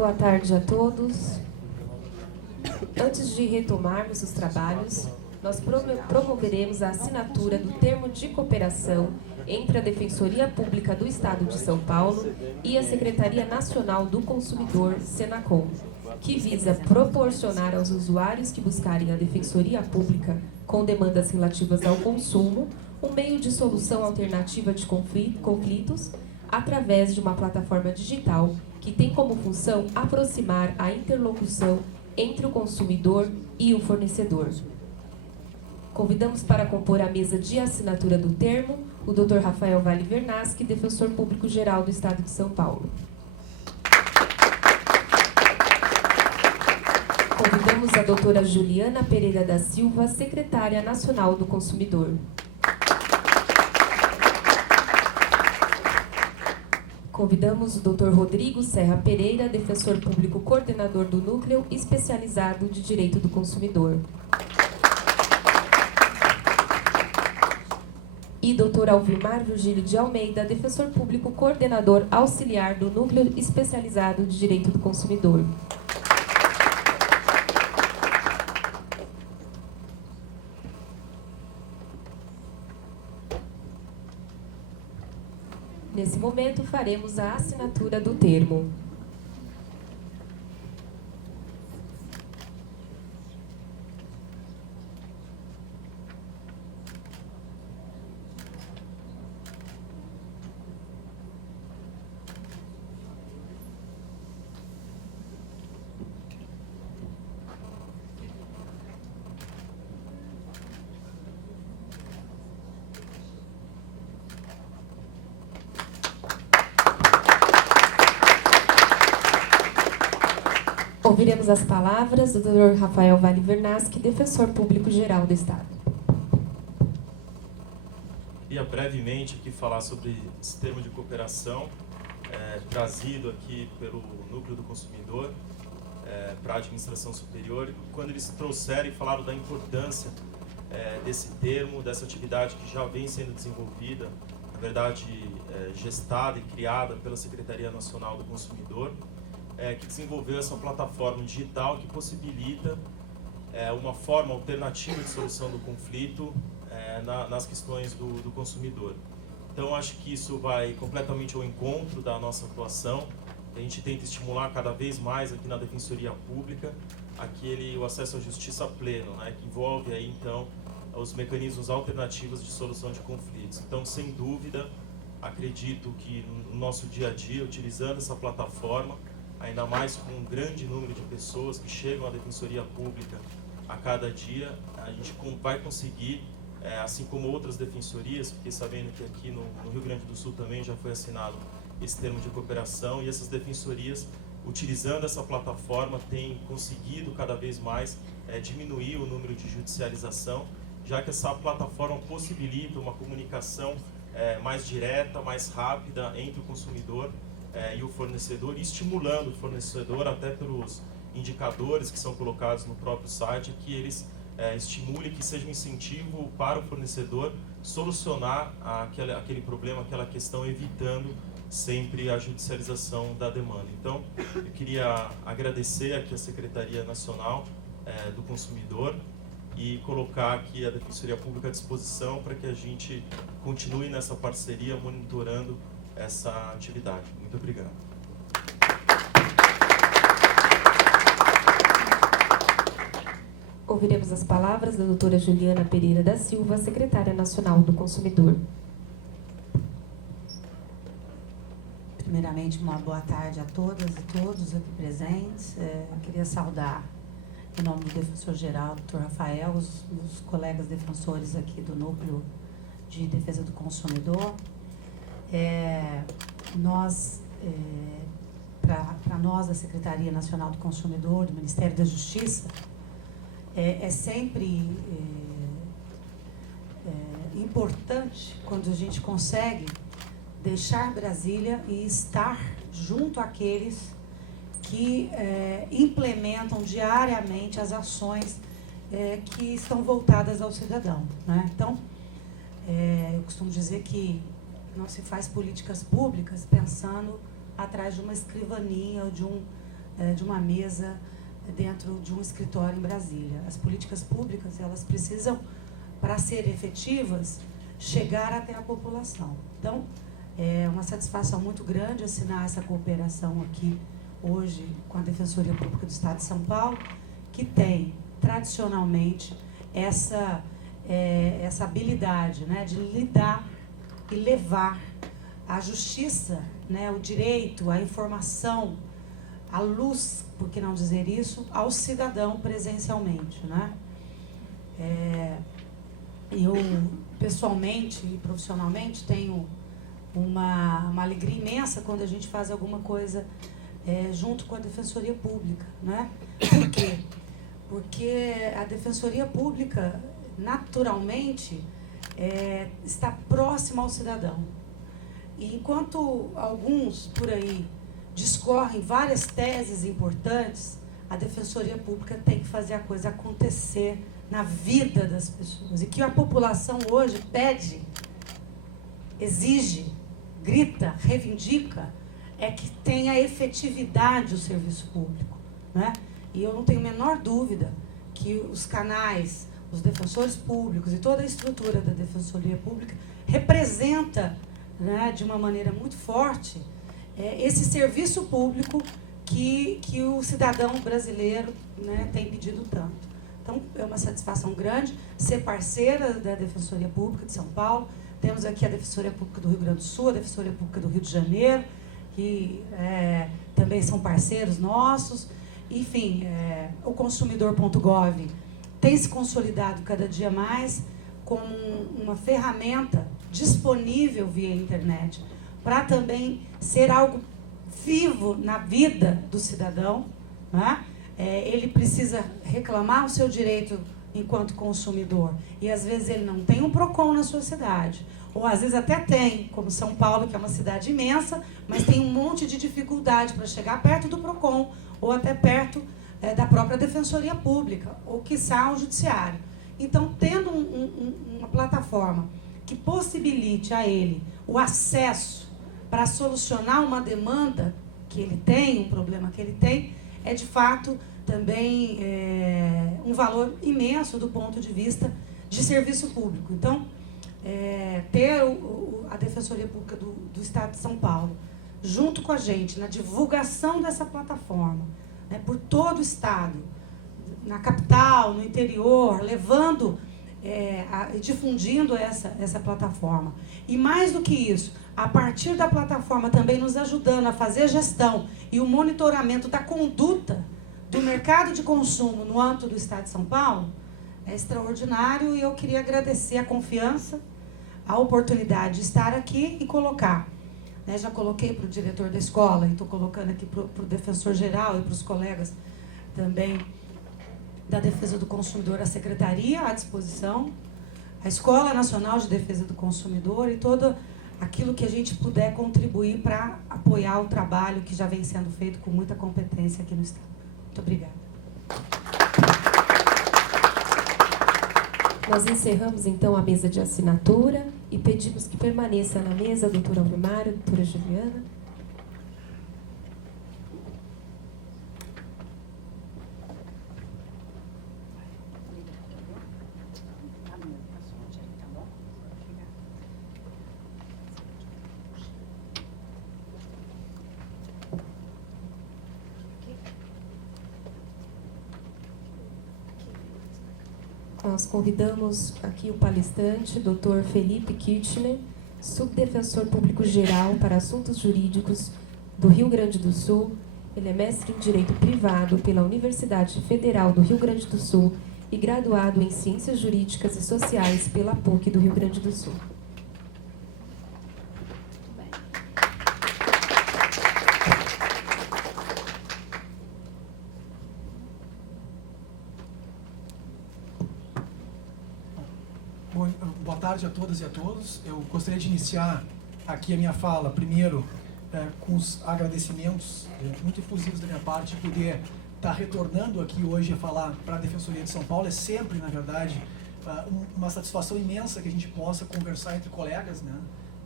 Boa tarde a todos. Antes de retomarmos os trabalhos, nós promoveremos a assinatura do termo de cooperação entre a Defensoria Pública do Estado de São Paulo e a Secretaria Nacional do Consumidor, Senacom, que visa proporcionar aos usuários que buscarem a Defensoria Pública com demandas relativas ao consumo um meio de solução alternativa de conflitos através de uma plataforma digital que tem como função aproximar a interlocução entre o consumidor e o fornecedor. Convidamos para compor a mesa de assinatura do termo o Dr. Rafael Vale Vernaschi, Defensor Público Geral do Estado de São Paulo. Convidamos a doutora Juliana Pereira da Silva, Secretária Nacional do Consumidor. Convidamos o Dr. Rodrigo Serra Pereira, Defensor Público Coordenador do Núcleo Especializado de Direito do Consumidor. E Dr. Alvimar Virgílio de Almeida, Defensor Público Coordenador Auxiliar do Núcleo Especializado de Direito do Consumidor. Nesse momento, faremos a assinatura do termo. Ouviremos as palavras do Dr. Rafael Vale Vernaschi, Defensor Público Geral do Estado. Queria brevemente aqui falar sobre esse termo de cooperação trazido aqui pelo Núcleo do Consumidor para a Administração Superior, quando eles trouxeram e falaram da importância desse termo, dessa atividade que já vem sendo desenvolvida, na verdade gestada e criada pela Secretaria Nacional do Consumidor, que desenvolveu essa plataforma digital que possibilita uma forma alternativa de solução do conflito nas questões do consumidor. Então, acho que isso vai completamente ao encontro da nossa atuação. A gente tenta estimular cada vez mais aqui na Defensoria Pública o acesso à justiça pleno, né, que envolve aí, então, os mecanismos alternativos de solução de conflitos. Então, sem dúvida, acredito que no nosso dia a dia, utilizando essa plataforma, ainda mais com um grande número de pessoas que chegam à Defensoria Pública a cada dia, a gente vai conseguir, assim como outras defensorias, fiquei sabendo que aqui no Rio Grande do Sul também já foi assinado esse termo de cooperação, e essas defensorias, utilizando essa plataforma, têm conseguido cada vez mais diminuir o número de judicialização, já que essa plataforma possibilita uma comunicação mais direta, mais rápida entre o consumidor e o fornecedor, estimulando o fornecedor até pelos indicadores que são colocados no próprio site, que eles estimulem, que seja um incentivo para o fornecedor solucionar aquele problema, aquela questão, evitando sempre a judicialização da demanda. Então, eu queria agradecer aqui a Secretaria Nacional do Consumidor e colocar aqui a Defensoria Pública à disposição para que a gente continue nessa parceria, monitorando essa atividade. Muito obrigado. Ouviremos as palavras da doutora Juliana Pereira da Silva, Secretária Nacional do Consumidor. Primeiramente, uma boa tarde a todas e todos aqui presentes. Queria saudar, em nome do Defensor-Geral, Dr. Rafael, os colegas defensores aqui do Núcleo de Defesa do Consumidor. Para nós, da Secretaria Nacional do Consumidor, do Ministério da Justiça, é sempre importante quando a gente consegue deixar Brasília e estar junto àqueles que implementam diariamente as ações que estão voltadas ao cidadão, né? Então, eu costumo dizer que não se faz políticas públicas pensando atrás de uma escrivaninha ou de um de uma mesa dentro de um escritório em Brasília. As políticas públicas, elas precisam, para serem efetivas, chegar até a população. Então, é uma satisfação muito grande assinar essa cooperação aqui hoje com a Defensoria Pública do Estado de São Paulo, que tem, tradicionalmente, essa habilidade, né, de lidar e levar a justiça, né, o direito, a informação, a luz, por que não dizer isso, ao cidadão presencialmente, né? Eu, pessoalmente e profissionalmente, tenho uma alegria imensa quando a gente faz alguma coisa junto com a Defensoria Pública, né? Por quê? Porque a Defensoria Pública, naturalmente, está próxima ao cidadão. E enquanto alguns por aí discorrem várias teses importantes, a Defensoria Pública tem que fazer a coisa acontecer na vida das pessoas. E que a população hoje pede, exige, grita, reivindica, é que tenha efetividade o serviço público, né? E eu não tenho a menor dúvida que os canais, os defensores públicos e toda a estrutura da Defensoria Pública representa, né, de uma maneira muito forte, esse serviço público que o cidadão brasileiro, né, tem pedido tanto. Então, é uma satisfação grande ser parceira da Defensoria Pública de São Paulo. Temos aqui a Defensoria Pública do Rio Grande do Sul, a Defensoria Pública do Rio de Janeiro, que também são parceiros nossos. Enfim, o consumidor.gov tem se consolidado cada dia mais como uma ferramenta disponível via internet, para também ser algo vivo na vida do cidadão, né? Ele precisa reclamar o seu direito enquanto consumidor, e às vezes ele não tem um PROCON na sua cidade, ou às vezes até tem, como São Paulo, que é uma cidade imensa, mas tem um monte de dificuldade para chegar perto do PROCON, ou até perto da própria Defensoria Pública, ou quiçá o Judiciário. Então, tendo uma plataforma que possibilite a ele o acesso para solucionar uma demanda que ele tem, um problema que ele tem, é de fato também um valor imenso do ponto de vista de serviço público. Então, ter a Defensoria Pública do Estado de São Paulo junto com a gente na divulgação dessa plataforma, né, por todo o Estado, na capital, no interior, levando difundindo essa plataforma. E mais do que isso, a partir da plataforma também nos ajudando a fazer a gestão e o monitoramento da conduta do mercado de consumo no âmbito do Estado de São Paulo, é extraordinário, e eu queria agradecer a confiança, a oportunidade de estar aqui e colocar. Né, já coloquei para o diretor da escola e estou colocando aqui para o defensor geral e para os colegas também da Defesa do Consumidor, a Secretaria à disposição, a Escola Nacional de Defesa do Consumidor e todo aquilo que a gente puder contribuir para apoiar o trabalho que já vem sendo feito com muita competência aqui no Estado. Muito obrigada. Nós encerramos, então, a mesa de assinatura e pedimos que permaneça na mesa a doutora Alvimário, a doutora Juliana. Nós convidamos aqui o palestrante, Dr. Felipe Kirchner, subdefensor público-geral para assuntos jurídicos do Rio Grande do Sul. Ele é mestre em Direito Privado pela Universidade Federal do Rio Grande do Sul e graduado em Ciências Jurídicas e Sociais pela PUC do Rio Grande do Sul. Boa tarde a todas e a todos. Eu gostaria de iniciar aqui a minha fala, primeiro, com os agradecimentos muito efusivos da minha parte, de poder estar retornando aqui hoje a falar para a Defensoria de São Paulo. É sempre, na verdade, uma satisfação imensa que a gente possa conversar entre colegas, né?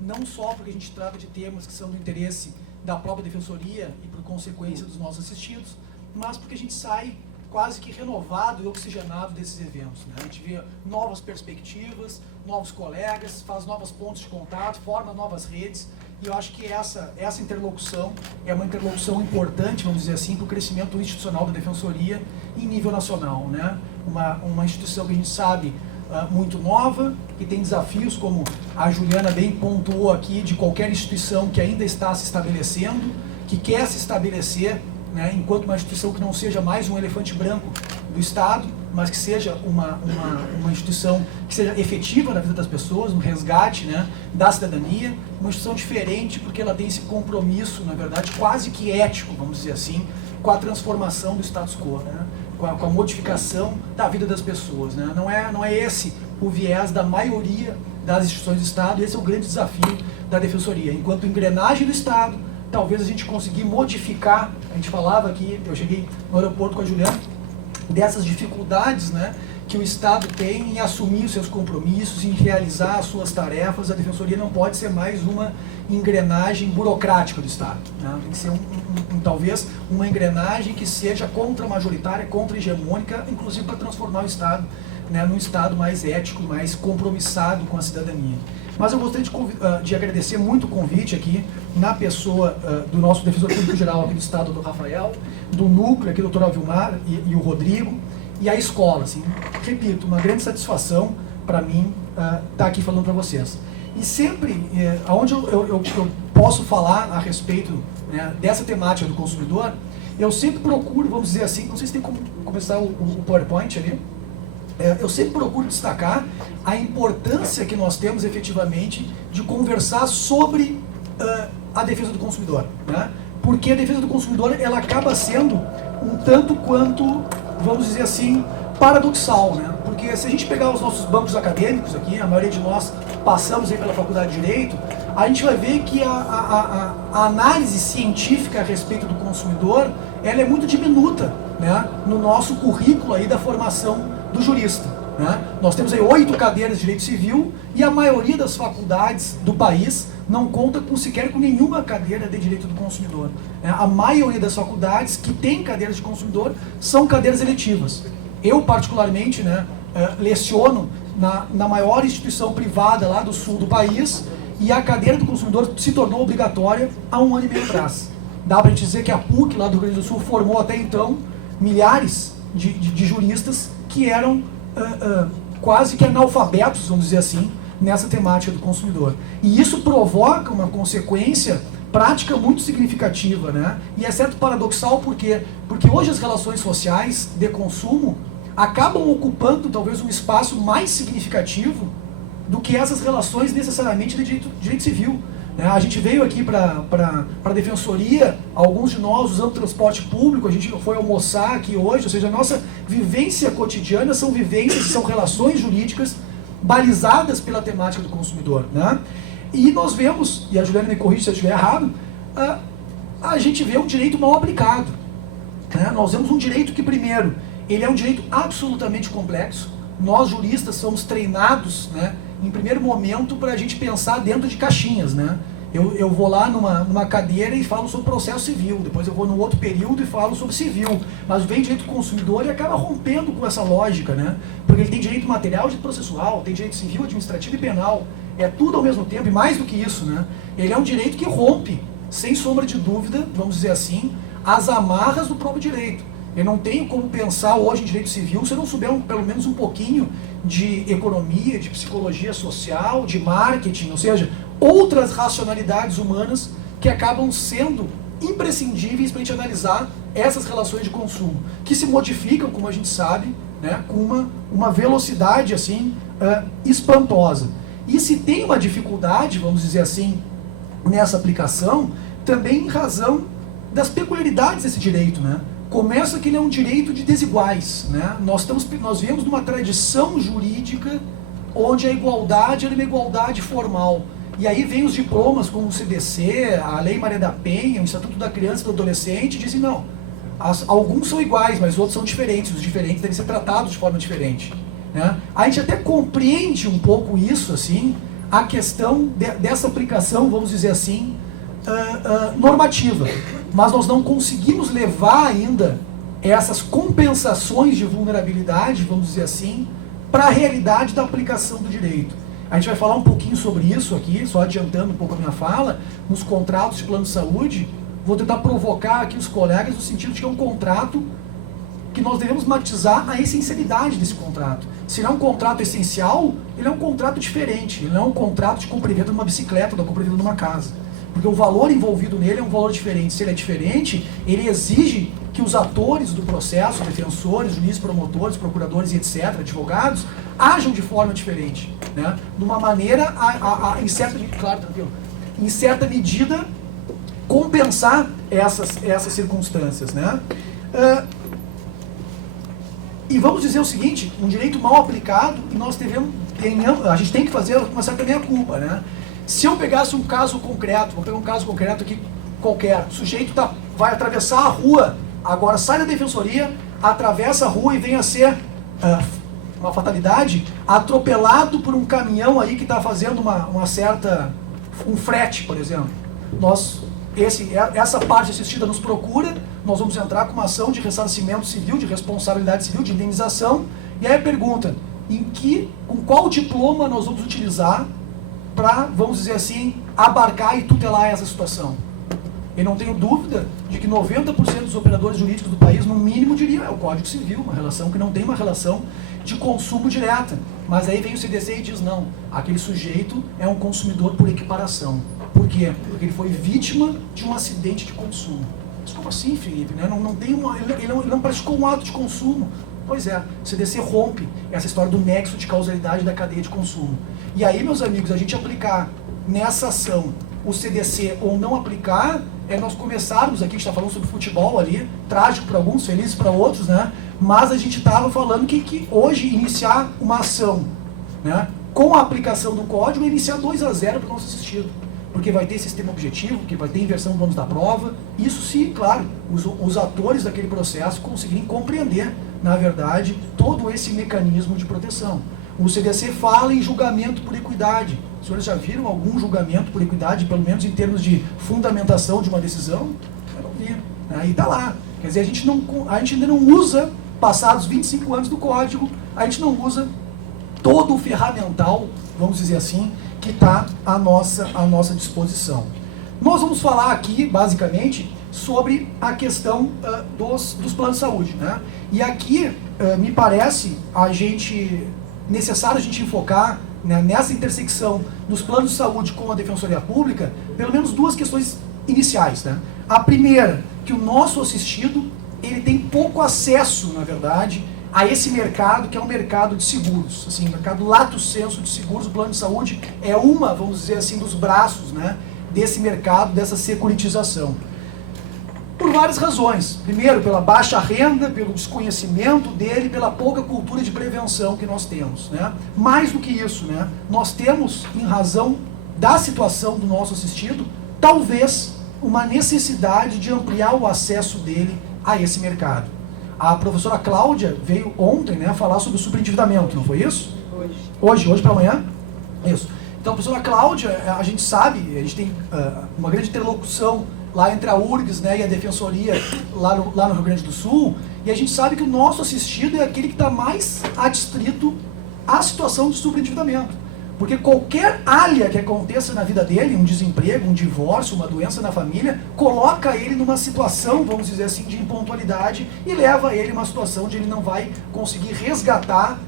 Não só porque a gente trata de temas que são do interesse da própria defensoria e por consequência dos nossos assistidos, mas porque a gente sai quase que renovado e oxigenado desses eventos, né? A gente vê novas perspectivas, novos colegas, faz novas pontes de contato, forma novas redes, e eu acho que essa interlocução é uma interlocução importante, vamos dizer assim, para o crescimento institucional da defensoria em nível nacional, né? Uma instituição que a gente sabe muito nova, que tem desafios, como a Juliana bem pontuou aqui, de qualquer instituição que ainda está se estabelecendo, que quer se estabelecer, né, enquanto uma instituição que não seja mais um elefante branco do Estado, mas que seja uma instituição que seja efetiva na vida das pessoas, um resgate, né, da cidadania, uma instituição diferente porque ela tem esse compromisso, na verdade, quase que ético, vamos dizer assim, com a transformação do status quo, né, com a modificação da vida das pessoas, né. Não é esse o viés da maioria das instituições do Estado, esse é o grande desafio da defensoria. Enquanto engrenagem do Estado, talvez a gente conseguir modificar, a gente falava aqui, eu cheguei no aeroporto com a Juliana, dessas dificuldades, né, que o Estado tem em assumir os seus compromissos, em realizar as suas tarefas. A defensoria não pode ser mais uma engrenagem burocrática do Estado, né? Tem que ser talvez uma engrenagem que seja contra-majoritária, contra-hegemônica, inclusive para transformar o Estado, né, num Estado mais ético, mais compromissado com a cidadania. Mas eu gostaria de agradecer muito o convite aqui, na pessoa do nosso defensor público geral aqui do Estado, do Rafael, do núcleo aqui, do Dr. Alvilmar e o Rodrigo, e a escola. Assim, repito, uma grande satisfação para mim estar aqui falando para vocês. E sempre, onde eu posso falar a respeito, né, dessa temática do consumidor, eu sempre procuro, vamos dizer assim, não sei se tem como começar o PowerPoint ali, eu sempre procuro destacar a importância que nós temos efetivamente de conversar sobre a defesa do consumidor, né? Porque a defesa do consumidor ela acaba sendo um tanto quanto, vamos dizer assim, paradoxal, né? Porque se a gente pegar os nossos bancos acadêmicos aqui, a maioria de nós passamos aí pela Faculdade de Direito, a gente vai ver que a análise científica a respeito do consumidor, ela é muito diminuta, né, no nosso currículo aí da formação do jurista, né? Nós temos aí 8 cadeiras de Direito Civil e a maioria das faculdades do país não conta sequer com nenhuma cadeira de Direito do Consumidor, né? A maioria das faculdades que tem cadeiras de consumidor são cadeiras eletivas. Eu, particularmente, né, leciono na maior instituição privada lá do sul do país, e a cadeira do consumidor se tornou obrigatória há 1 ano e meio atrás. Dá para a gente dizer que a PUC, lá do Rio Grande do Sul, formou até então milhares de juristas que eram quase que analfabetos, vamos dizer assim, nessa temática do consumidor. E isso provoca uma consequência prática muito significativa, né? E é certo paradoxal porque hoje as relações sociais de consumo acabam ocupando talvez um espaço mais significativo do que essas relações necessariamente de direito civil. A gente veio aqui para a defensoria, alguns de nós usando transporte público, a gente foi almoçar aqui hoje, ou seja, a nossa vivência cotidiana são vivências, são relações jurídicas balizadas pela temática do consumidor, né? E nós vemos, e a Juliana me corrige se eu estiver errado, a gente vê um direito mal aplicado, né? Nós vemos um direito que, primeiro, ele é um direito absolutamente complexo. Nós juristas somos treinados, né, em primeiro momento para a gente pensar dentro de caixinhas, né? Eu vou lá numa cadeira e falo sobre processo civil, depois eu vou num outro período e falo sobre civil, mas vem direito do consumidor e acaba rompendo com essa lógica, né? Porque ele tem direito material, direito processual, tem direito civil, administrativo e penal, é tudo ao mesmo tempo, e mais do que isso, né? Ele é um direito que rompe, sem sombra de dúvida, vamos dizer assim, as amarras do próprio direito. Eu não tenho como pensar hoje em direito civil se eu não souber pelo menos um pouquinho de economia, de psicologia social, de marketing, ou seja, outras racionalidades humanas que acabam sendo imprescindíveis para a gente analisar essas relações de consumo, que se modificam, como a gente sabe, né, com uma velocidade assim, espantosa. E se tem uma dificuldade, vamos dizer assim, nessa aplicação, também em razão das peculiaridades desse direito, né? Começa que ele é um direito de desiguais, né? Nós vivemos numa tradição jurídica onde a igualdade é uma igualdade formal. E aí vem os diplomas como o CDC, a Lei Maria da Penha, o Estatuto da Criança e do Adolescente, e dizem não, alguns são iguais, mas outros são diferentes, os diferentes devem ser tratados de forma diferente, né? A gente até compreende um pouco isso, assim, a questão dessa aplicação, vamos dizer assim, normativa, mas nós não conseguimos levar ainda essas compensações de vulnerabilidade, vamos dizer assim, para a realidade da aplicação do direito. A gente vai falar um pouquinho sobre isso aqui, só adiantando um pouco a minha fala, nos contratos de plano de saúde. Vou tentar provocar aqui os colegas no sentido de que é um contrato que nós devemos matizar a essencialidade desse contrato. Se ele é um contrato essencial, ele é um contrato diferente. Ele não é um contrato de compra e venda de uma bicicleta, da compra e venda de uma casa. Porque o valor envolvido nele é um valor diferente. Se ele é diferente, ele exige que os atores do processo, defensores, juízes, promotores, procuradores e etc., advogados, ajam de forma diferente, né? De uma maneira, em certa medida, compensar essas circunstâncias, né? E vamos dizer o seguinte, um direito mal aplicado, e a gente tem que fazer uma certa meia-culpa, né? Se eu pegasse um caso concreto, vou pegar um caso concreto aqui qualquer, o sujeito vai atravessar a rua, agora sai da defensoria, atravessa a rua e vem a ser, uma fatalidade, atropelado por um caminhão aí que está fazendo um frete, por exemplo. Essa parte assistida nos procura, nós vamos entrar com uma ação de ressarcimento civil, de responsabilidade civil, de indenização, e aí a pergunta, com qual diploma nós vamos utilizar para, vamos dizer assim, abarcar e tutelar essa situação? Eu não tenho dúvida de que 90% dos operadores jurídicos do país, no mínimo, diriam, é o Código Civil, uma relação que não tem uma relação de consumo direta. Mas aí vem o CDC e diz, não, aquele sujeito é um consumidor por equiparação. Por quê? Porque ele foi vítima de um acidente de consumo. Mas como assim, Felipe? Né? Ele não praticou um ato de consumo. Pois é, o CDC rompe essa história do nexo de causalidade da cadeia de consumo. E aí, meus amigos, a gente aplicar nessa ação o CDC ou não aplicar, é nós começarmos aqui, a gente está falando sobre futebol ali, trágico para alguns, feliz para outros, né? Mas a gente estava falando que hoje iniciar uma ação, né, com a aplicação do código é iniciar 2-0 para o nosso assistido. Porque vai ter sistema objetivo, que vai ter inversão do ônus da prova. Isso se, claro, os atores daquele processo conseguirem compreender, na verdade, todo esse mecanismo de proteção. O CDC fala em julgamento por equidade. Os senhores já viram algum julgamento por equidade, pelo menos em termos de fundamentação de uma decisão? Eu não vi. E está lá. Quer dizer, a gente ainda não usa, passados 25 anos do código, a gente não usa todo o ferramental, vamos dizer assim, que está à nossa disposição. Nós vamos falar aqui, basicamente, sobre a questão dos planos de saúde, né? E aqui, me parece necessário a gente enfocar, né, nessa intersecção dos planos de saúde com a Defensoria Pública, pelo menos duas questões iniciais, né? A primeira, que o nosso assistido, ele tem pouco acesso, na verdade, a esse mercado, que é um mercado de seguros, assim, mercado lato sensu de seguros. O plano de saúde é vamos dizer assim, dos braços, né, desse mercado, dessa securitização. Por várias razões. Primeiro, pela baixa renda, pelo desconhecimento dele, pela pouca cultura de prevenção que nós temos, né? Mais do que isso, né, nós temos, em razão da situação do nosso assistido, talvez uma necessidade de ampliar o acesso dele a esse mercado. A professora Cláudia veio ontem, né, falar sobre o superendividamento, não foi isso? Hoje para amanhã? Isso. Então, a professora Cláudia, a gente sabe, a gente tem uma grande interlocução lá entre a URGS, né, e a Defensoria lá no Rio Grande do Sul, e a gente sabe que o nosso assistido é aquele que está mais adstrito à situação de superendividamento. Porque qualquer alha que aconteça na vida dele, um desemprego, um divórcio, uma doença na família, coloca ele numa situação, vamos dizer assim, de impontualidade e leva ele a uma situação onde ele não vai conseguir resgatar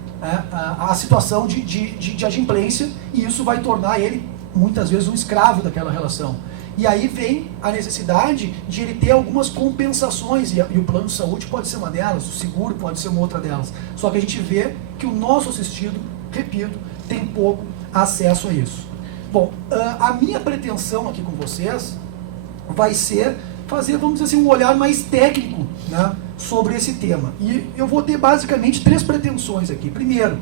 a situação de adimplência, e isso vai tornar ele, muitas vezes, um escravo daquela relação. E aí vem a necessidade de ele ter algumas compensações, e o plano de saúde pode ser uma delas, o seguro pode ser uma outra delas. Só que a gente vê que o nosso assistido, repito, tem pouco acesso a isso. Bom, a minha pretensão aqui com vocês vai ser fazer, vamos dizer assim, um olhar mais técnico, né, sobre esse tema. E eu vou ter basicamente 3 pretensões aqui. Primeiro,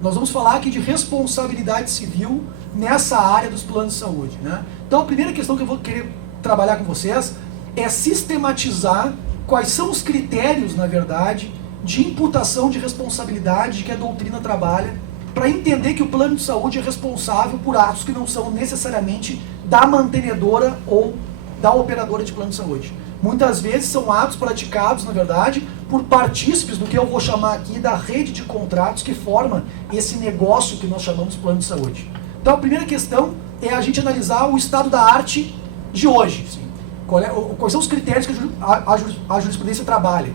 nós vamos falar aqui de responsabilidade civil nessa área dos planos de saúde, né? Então, a primeira questão que eu vou querer trabalhar com vocês é sistematizar quais são os critérios, na verdade, de imputação de responsabilidade que a doutrina trabalha, para entender que o plano de saúde é responsável por atos que não são necessariamente da mantenedora ou da operadora de plano de saúde. Muitas vezes são atos praticados, na verdade, por partícipes do que eu vou chamar aqui da rede de contratos que forma esse negócio que nós chamamos de plano de saúde. Então, a primeira questão é a gente analisar o estado da arte de hoje. Assim. Quais são os critérios que a jurisprudência trabalha.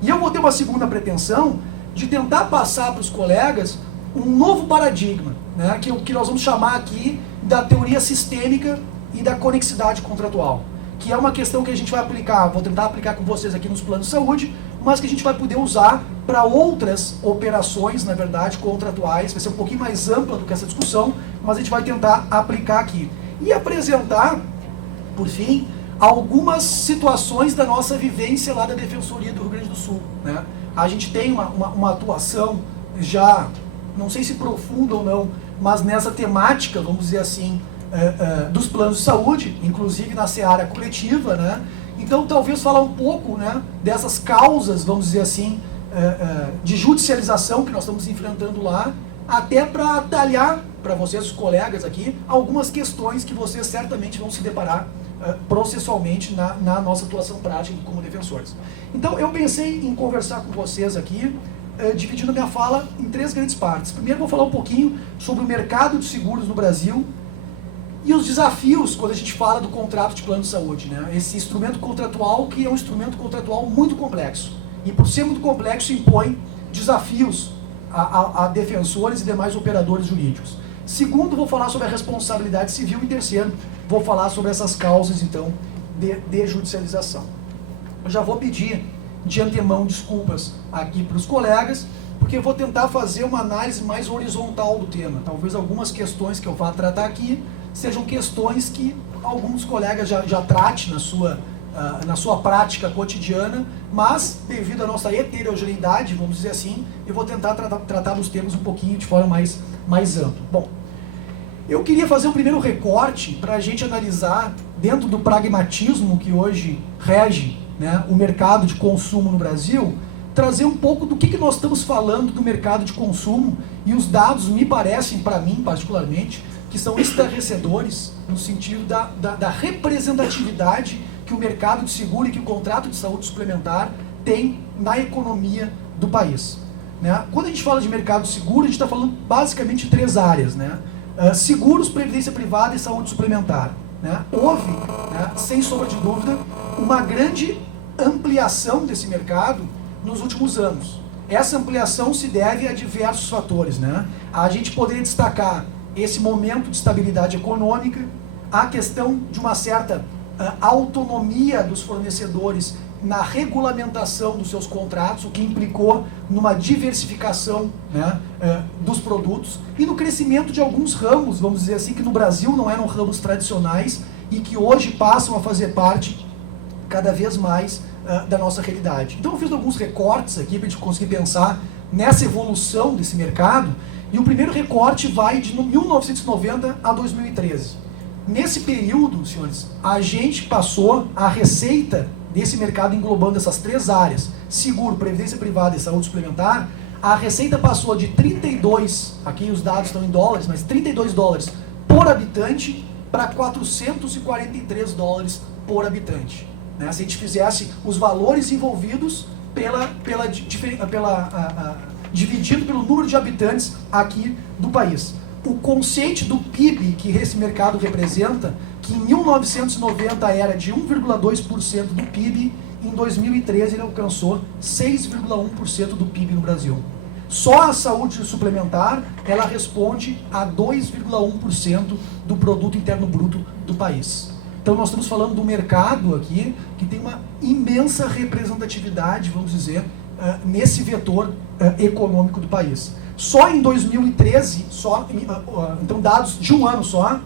E eu vou ter uma segunda pretensão de tentar passar para os colegas um novo paradigma, né, que nós vamos chamar aqui da teoria sistêmica e da conexidade contratual, que é uma questão que a gente vai aplicar, vou tentar aplicar com vocês aqui nos planos de saúde, mas que a gente vai poder usar para outras operações, na verdade, contratuais. Vai ser um pouquinho mais ampla do que essa discussão, mas a gente vai tentar aplicar aqui. E apresentar, por fim, algumas situações da nossa vivência lá da Defensoria do Rio Grande do Sul. Né? A gente tem uma atuação já, não sei se profunda ou não, mas nessa temática, vamos dizer assim, dos planos de saúde, inclusive na seara coletiva, né? Então talvez falar um pouco, né, dessas causas, vamos dizer assim, de judicialização que nós estamos enfrentando lá, até para atalhar para vocês, os colegas aqui, algumas questões que vocês certamente vão se deparar processualmente na nossa atuação prática como defensores. Então eu pensei em conversar com vocês aqui, dividindo a minha fala em 3 grandes partes. Primeiro vou falar um pouquinho sobre o mercado de seguros no Brasil e os desafios quando a gente fala do contrato de plano de saúde, né? Esse instrumento contratual que é um instrumento contratual muito complexo. E por ser muito complexo impõe desafios a defensores e demais operadores jurídicos. Segundo, vou falar sobre a responsabilidade civil. E terceiro, vou falar sobre essas causas, então, de judicialização. Eu já vou pedir de antemão desculpas aqui para os colegas, porque eu vou tentar fazer uma análise mais horizontal do tema. Talvez algumas questões que eu vá tratar aqui sejam questões que alguns colegas já tratem na sua prática cotidiana, mas devido à nossa heterogeneidade, vamos dizer assim, eu vou tentar tratar dos temas um pouquinho de forma mais ampla. Bom, eu queria fazer um primeiro recorte para a gente analisar, dentro do pragmatismo que hoje rege, né, o mercado de consumo no Brasil, trazer um pouco do que nós estamos falando do mercado de consumo, e os dados me parecem, para mim particularmente, que são estarrecedores no sentido da representatividade que o mercado de seguro e que o contrato de saúde suplementar tem na economia do país. Né? Quando a gente fala de mercado de seguro, a gente está falando basicamente de 3 áreas. Né? Seguros, previdência privada e saúde suplementar. Né? Houve, né, sem sombra de dúvida, uma grande ampliação desse mercado nos últimos anos. Essa ampliação se deve a diversos fatores. Né? A gente poderia destacar esse momento de estabilidade econômica, a questão de uma certa autonomia dos fornecedores na regulamentação dos seus contratos, o que implicou numa diversificação, né, dos produtos e no crescimento de alguns ramos, vamos dizer assim, que no Brasil não eram ramos tradicionais e que hoje passam a fazer parte cada vez mais da nossa realidade. Então eu fiz alguns recortes aqui para a gente conseguir pensar nessa evolução desse mercado, e o primeiro recorte vai de 1990 a 2013. Nesse período, senhores, a gente passou a receita desse mercado englobando essas 3 áreas, seguro, previdência privada e saúde suplementar, a receita passou de 32, aqui os dados estão em dólares, mas 32 dólares por habitante para 443 dólares por habitante. Né? Se a gente fizesse os valores envolvidos dividido pelo número de habitantes aqui do país. O conceito do PIB que esse mercado representa, que em 1990 era de 1,2% do PIB, em 2013 ele alcançou 6,1% do PIB no Brasil. Só a saúde suplementar, ela responde a 2,1% do produto interno bruto do país. Então nós estamos falando do mercado aqui que tem uma imensa representatividade, vamos dizer, nesse vetor econômico do país. Só em 2013, então dados de um ano só,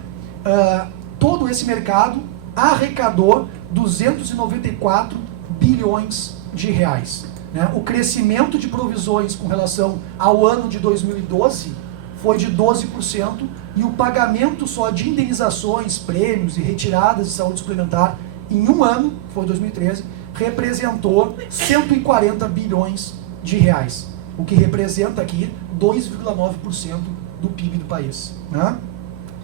todo esse mercado arrecadou 294 bilhões de reais. Né? O crescimento de provisões com relação ao ano de 2012 foi de 12%, e o pagamento só de indenizações, prêmios e retiradas de saúde suplementar em um ano, foi 2013, representou 140 bilhões de reais, o que representa aqui 2,9% do PIB do país. Né?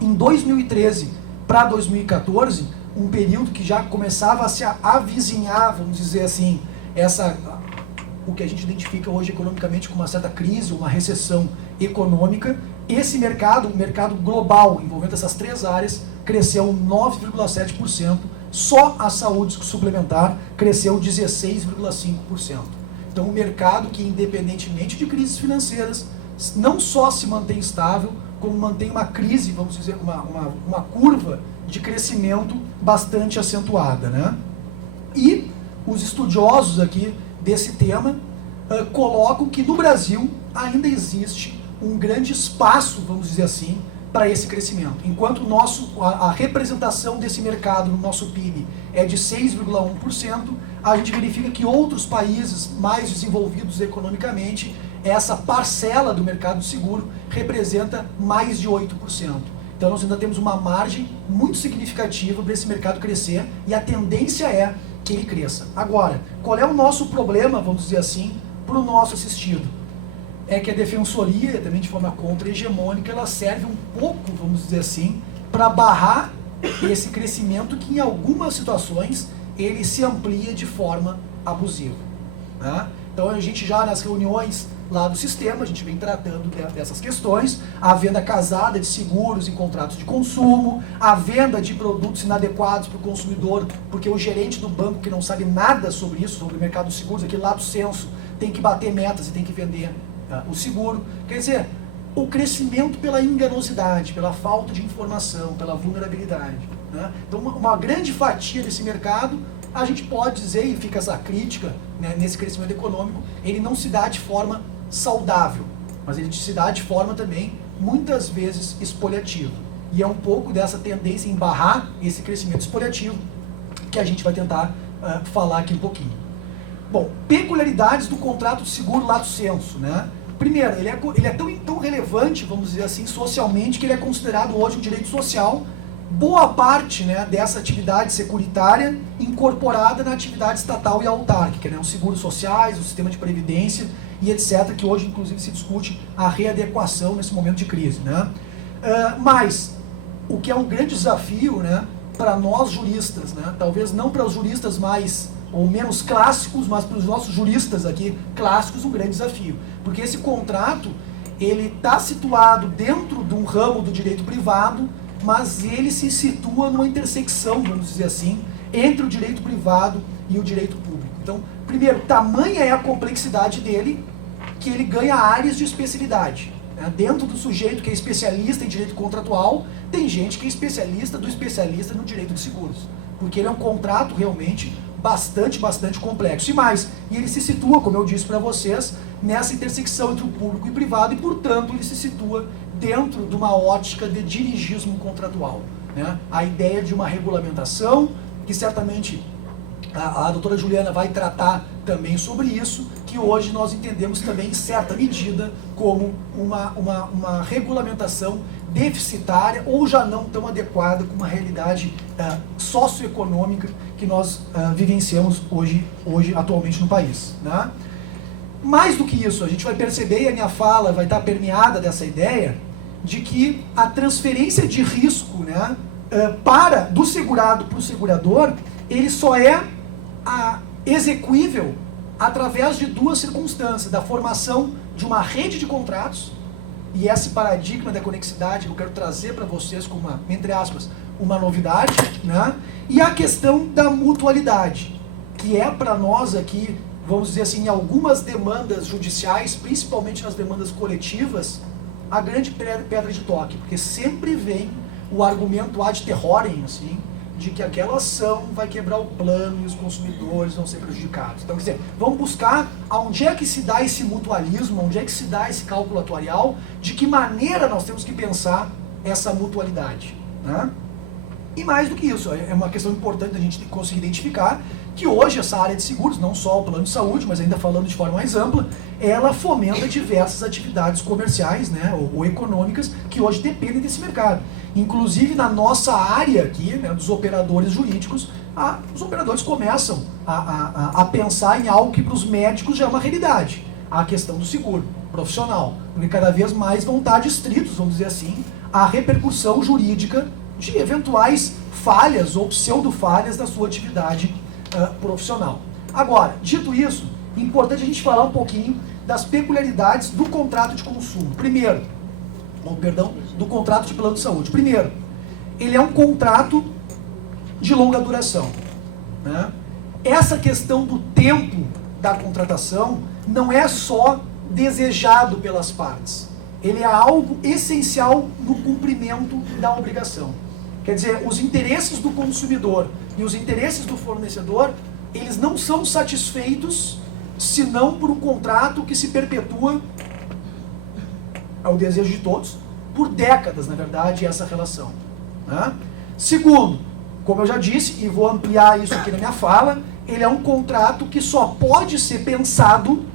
Em 2013 para 2014, um período que já começava a se avizinhar, vamos dizer assim, o que a gente identifica hoje economicamente como uma certa crise, uma recessão econômica. Esse mercado, o mercado global, envolvendo essas três áreas, cresceu 9,7%, só a saúde suplementar cresceu 16,5%. Então, um mercado que, independentemente de crises financeiras, não só se mantém estável, como mantém uma crise, vamos dizer, uma curva de crescimento bastante acentuada, né? E os estudiosos aqui desse tema colocam que no Brasil ainda existe um grande espaço, vamos dizer assim, para esse crescimento. Enquanto a representação desse mercado no nosso PIB é de 6,1%, a gente verifica que outros países mais desenvolvidos economicamente, essa parcela do mercado de seguro representa mais de 8%. Então nós ainda temos uma margem muito significativa para esse mercado crescer e a tendência é que ele cresça. Agora, qual é o nosso problema, vamos dizer assim, para o nosso assistido? É que a defensoria, também de forma contra-hegemônica, ela serve um pouco, vamos dizer assim, para barrar esse crescimento que em algumas situações ele se amplia de forma abusiva, né? Então a gente já nas reuniões lá do sistema, a gente vem tratando dessas questões, a venda casada de seguros em contratos de consumo, a venda de produtos inadequados para o consumidor, porque o gerente do banco que não sabe nada sobre isso, sobre o mercado de seguros, aquele lato senso, tem que bater metas e tem que vender o seguro. Quer dizer, o crescimento pela enganosidade, pela falta de informação, pela vulnerabilidade, né? Então uma grande fatia desse mercado, a gente pode dizer, e fica essa crítica, né, nesse crescimento econômico, ele não se dá de forma saudável, mas ele se dá de forma também, muitas vezes, espoliativa. E é um pouco dessa tendência em barrar esse crescimento espoliativo que a gente vai tentar falar aqui um pouquinho. Bom, peculiaridades do contrato de seguro lato sensu, né? Primeiro, ele é tão relevante, vamos dizer assim, socialmente, que ele é considerado hoje um direito social. Boa parte, né, dessa atividade securitária incorporada na atividade estatal e autárquica, né, os seguros sociais, o sistema de previdência e etc., que hoje inclusive se discute a readequação nesse momento de crise, né? Mas o que é um grande desafio, né, para nós juristas, né, talvez não para os juristas mais ou menos clássicos, mas para os nossos juristas aqui clássicos, um grande desafio, porque esse contrato ele está situado dentro de um ramo do direito privado, mas ele se situa numa intersecção, vamos dizer assim, entre o direito privado e o direito público. Então, primeiro, tamanha é a complexidade dele, que ele ganha áreas de especialidade, né? Dentro do sujeito que é especialista em direito contratual, tem gente que é especialista do especialista no direito de seguros, porque ele é um contrato realmente bastante complexo. E ele se situa, como eu disse para vocês, nessa intersecção entre o público e o privado, e, portanto, ele se situa dentro de uma ótica de dirigismo contratual, né? A ideia de uma regulamentação, que certamente a doutora Juliana vai tratar também sobre isso, que hoje nós entendemos também, em certa medida, como uma regulamentação deficitária ou já não tão adequada com uma realidade socioeconômica que nós vivenciamos hoje atualmente no país, né? Mais do que isso, a gente vai perceber, e a minha fala vai estar permeada dessa ideia, de que a transferência de risco, né, do segurado para o segurador, ele só é execuível através de duas circunstâncias: da formação de uma rede de contratos, e esse paradigma da conexidade que eu quero trazer para vocês como entre aspas, uma novidade, né? E a questão da mutualidade, que é para nós aqui, vamos dizer assim, em algumas demandas judiciais, principalmente nas demandas coletivas, a grande pedra de toque, porque sempre vem o argumento ad terrorem, assim, de que aquela ação vai quebrar o plano e os consumidores vão ser prejudicados. Então, quer dizer, vamos buscar aonde é que se dá esse mutualismo, onde é que se dá esse cálculo atuarial, de que maneira nós temos que pensar essa mutualidade, né? E mais do que isso, é uma questão importante da gente conseguir identificar que hoje essa área de seguros, não só o plano de saúde, mas ainda falando de forma mais ampla, ela fomenta diversas atividades comerciais, né, ou econômicas, que hoje dependem desse mercado. Inclusive na nossa área aqui, né, dos operadores jurídicos, os operadores começam a pensar em algo que para os médicos já é uma realidade: a questão do seguro profissional, porque cada vez mais vão estar distritos, vamos dizer assim, a repercussão jurídica de eventuais falhas ou pseudo-falhas da sua atividade profissional. Agora, dito isso, é importante a gente falar um pouquinho das peculiaridades do contrato de consumo. Primeiro, do contrato de plano de saúde. Primeiro, ele é um contrato de longa duração, né? Essa questão do tempo da contratação não é só desejado pelas partes. Ele é algo essencial no cumprimento da obrigação. Quer dizer, os interesses do consumidor e os interesses do fornecedor, eles não são satisfeitos senão por um contrato que se perpetua, é o desejo de todos, por décadas, na verdade, essa relação, né? Segundo, como eu já disse, e vou ampliar isso aqui na minha fala, ele é um contrato que só pode ser pensado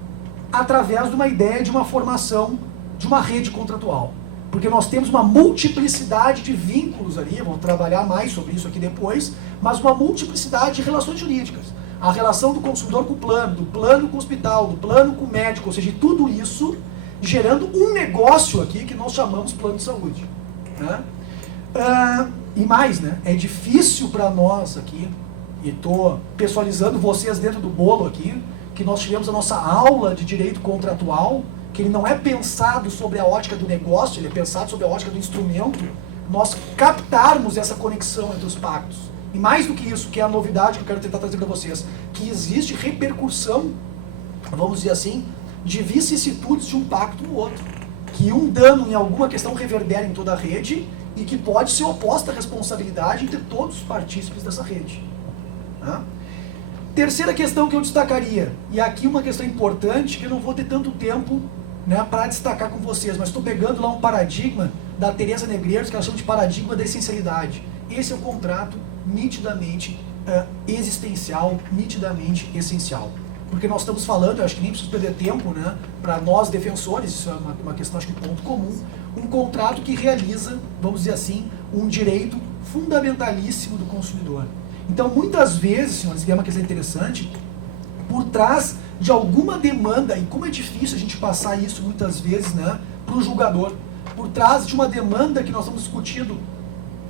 através de uma ideia de uma formação de uma rede contratual. Porque nós temos uma multiplicidade de vínculos ali, vou trabalhar mais sobre isso aqui depois, mas uma multiplicidade de relações jurídicas. A relação do consumidor com o plano, do plano com o hospital, do plano com o médico, ou seja, tudo isso gerando um negócio aqui que nós chamamos plano de saúde, né? E mais, né? É difícil para nós aqui, e estou pessoalizando vocês dentro do bolo aqui, que nós tivemos a nossa aula de direito contratual, que ele não é pensado sobre a ótica do negócio, ele é pensado sobre a ótica do instrumento, nós captarmos essa conexão entre os pactos. E mais do que isso, que é a novidade que eu quero tentar trazer para vocês, que existe repercussão, vamos dizer assim, de vicissitudes de um pacto no outro. Que um dano em alguma questão reverbera em toda a rede e que pode ser oposta à responsabilidade entre todos os partícipes dessa rede. Tá? Terceira questão que eu destacaria, e aqui uma questão importante que eu não vou ter tanto tempo, né, para destacar com vocês, mas estou pegando lá um paradigma da Teresa Negreiros, que ela chama de paradigma da essencialidade. Esse é um contrato nitidamente existencial, nitidamente essencial. Porque nós estamos falando, eu acho que nem preciso perder tempo, né, para nós defensores, isso é uma questão, acho que ponto comum, um contrato que realiza, vamos dizer assim, um direito fundamentalíssimo do consumidor. Então, muitas vezes, senhores, que é uma questão interessante, por trás de alguma demanda, e como é difícil a gente passar isso muitas vezes, né, para o julgador, por trás de uma demanda que nós estamos discutindo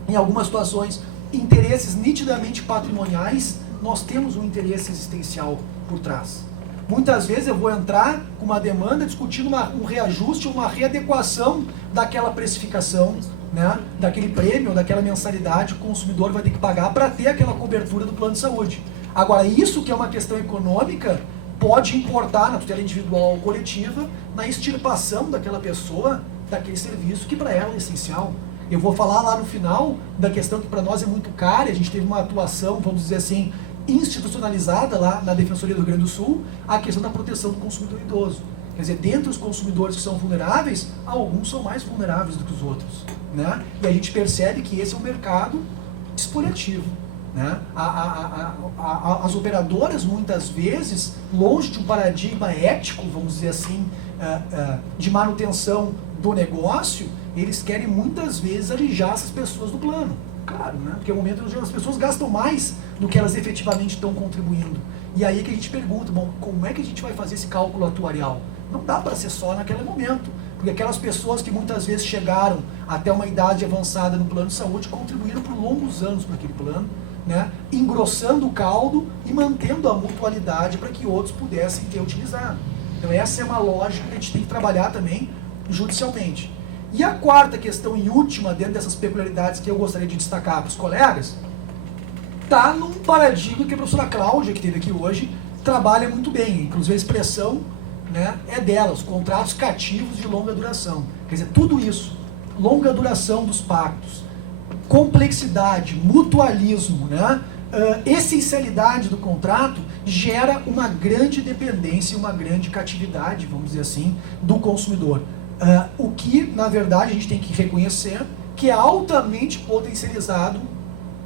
em algumas situações, interesses nitidamente patrimoniais, nós temos um interesse existencial por trás. Muitas vezes eu vou entrar com uma demanda discutindo um reajuste, uma readequação daquela precificação, né, daquele prêmio, daquela mensalidade que o consumidor vai ter que pagar para ter aquela cobertura do plano de saúde. Agora, isso que é uma questão econômica pode importar na tutela individual ou coletiva, na extirpação daquela pessoa, daquele serviço que para ela é essencial. Eu vou falar lá no final da questão que para nós é muito cara, a gente teve uma atuação, vamos dizer assim, institucionalizada lá na Defensoria do Rio Grande do Sul, a questão da proteção do consumidor idoso. Quer dizer, dentre os consumidores que são vulneráveis, alguns são mais vulneráveis do que os outros, né? E a gente percebe que esse é um mercado expoliativo, né? As operadoras, muitas vezes, longe de um paradigma ético, vamos dizer assim, de manutenção do negócio, eles querem muitas vezes alijar essas pessoas do plano. Claro, né? Porque é o momento onde as pessoas gastam mais do que elas efetivamente estão contribuindo. E aí que a gente pergunta, bom, como é que a gente vai fazer esse cálculo atuarial? Não dá para ser só naquele momento, porque aquelas pessoas que muitas vezes chegaram até uma idade avançada no plano de saúde contribuíram por longos anos para aquele plano, né? Engrossando o caldo e mantendo a mutualidade para que outros pudessem ter utilizado. Então essa é uma lógica que a gente tem que trabalhar também judicialmente. E a quarta questão e última dentro dessas peculiaridades que eu gostaria de destacar para os colegas, está num paradigma que a professora Cláudia, que esteve aqui hoje, trabalha muito bem. Inclusive a expressão, né, é dela, os contratos cativos de longa duração. Quer dizer, tudo isso, longa duração dos pactos, complexidade, mutualismo, né, essencialidade do contrato, gera uma grande dependência, uma grande catividade, vamos dizer assim, do consumidor. O que, na verdade, a gente tem que reconhecer que é altamente potencializado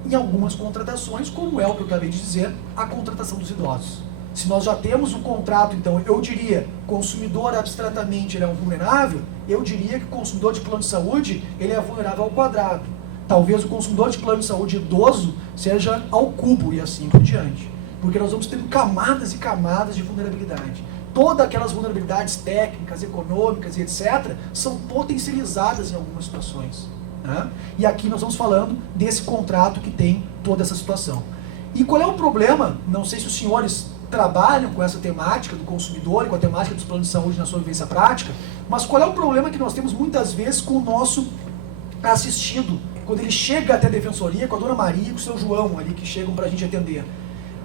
em algumas contratações, como é o que eu acabei de dizer, a contratação dos idosos. Se nós já temos um contrato, então, eu diria, consumidor abstratamente ele é um vulnerável, eu diria que o consumidor de plano de saúde, ele é vulnerável ao quadrado. Talvez o consumidor de plano de saúde idoso seja ao cubo e assim por diante. Porque nós vamos tendo camadas e camadas de vulnerabilidade. Todas aquelas vulnerabilidades técnicas, econômicas e etc. são potencializadas em algumas situações. né? E aqui nós estamos falando desse contrato que tem toda essa situação. E qual é o problema? Não sei se os senhores trabalham com essa temática do consumidor e com a temática dos planos de saúde na sua vivência prática, mas qual é o problema que nós temos muitas vezes com o nosso assistido, quando ele chega até a defensoria, com a dona Maria e com o seu João ali, que chegam para a gente atender?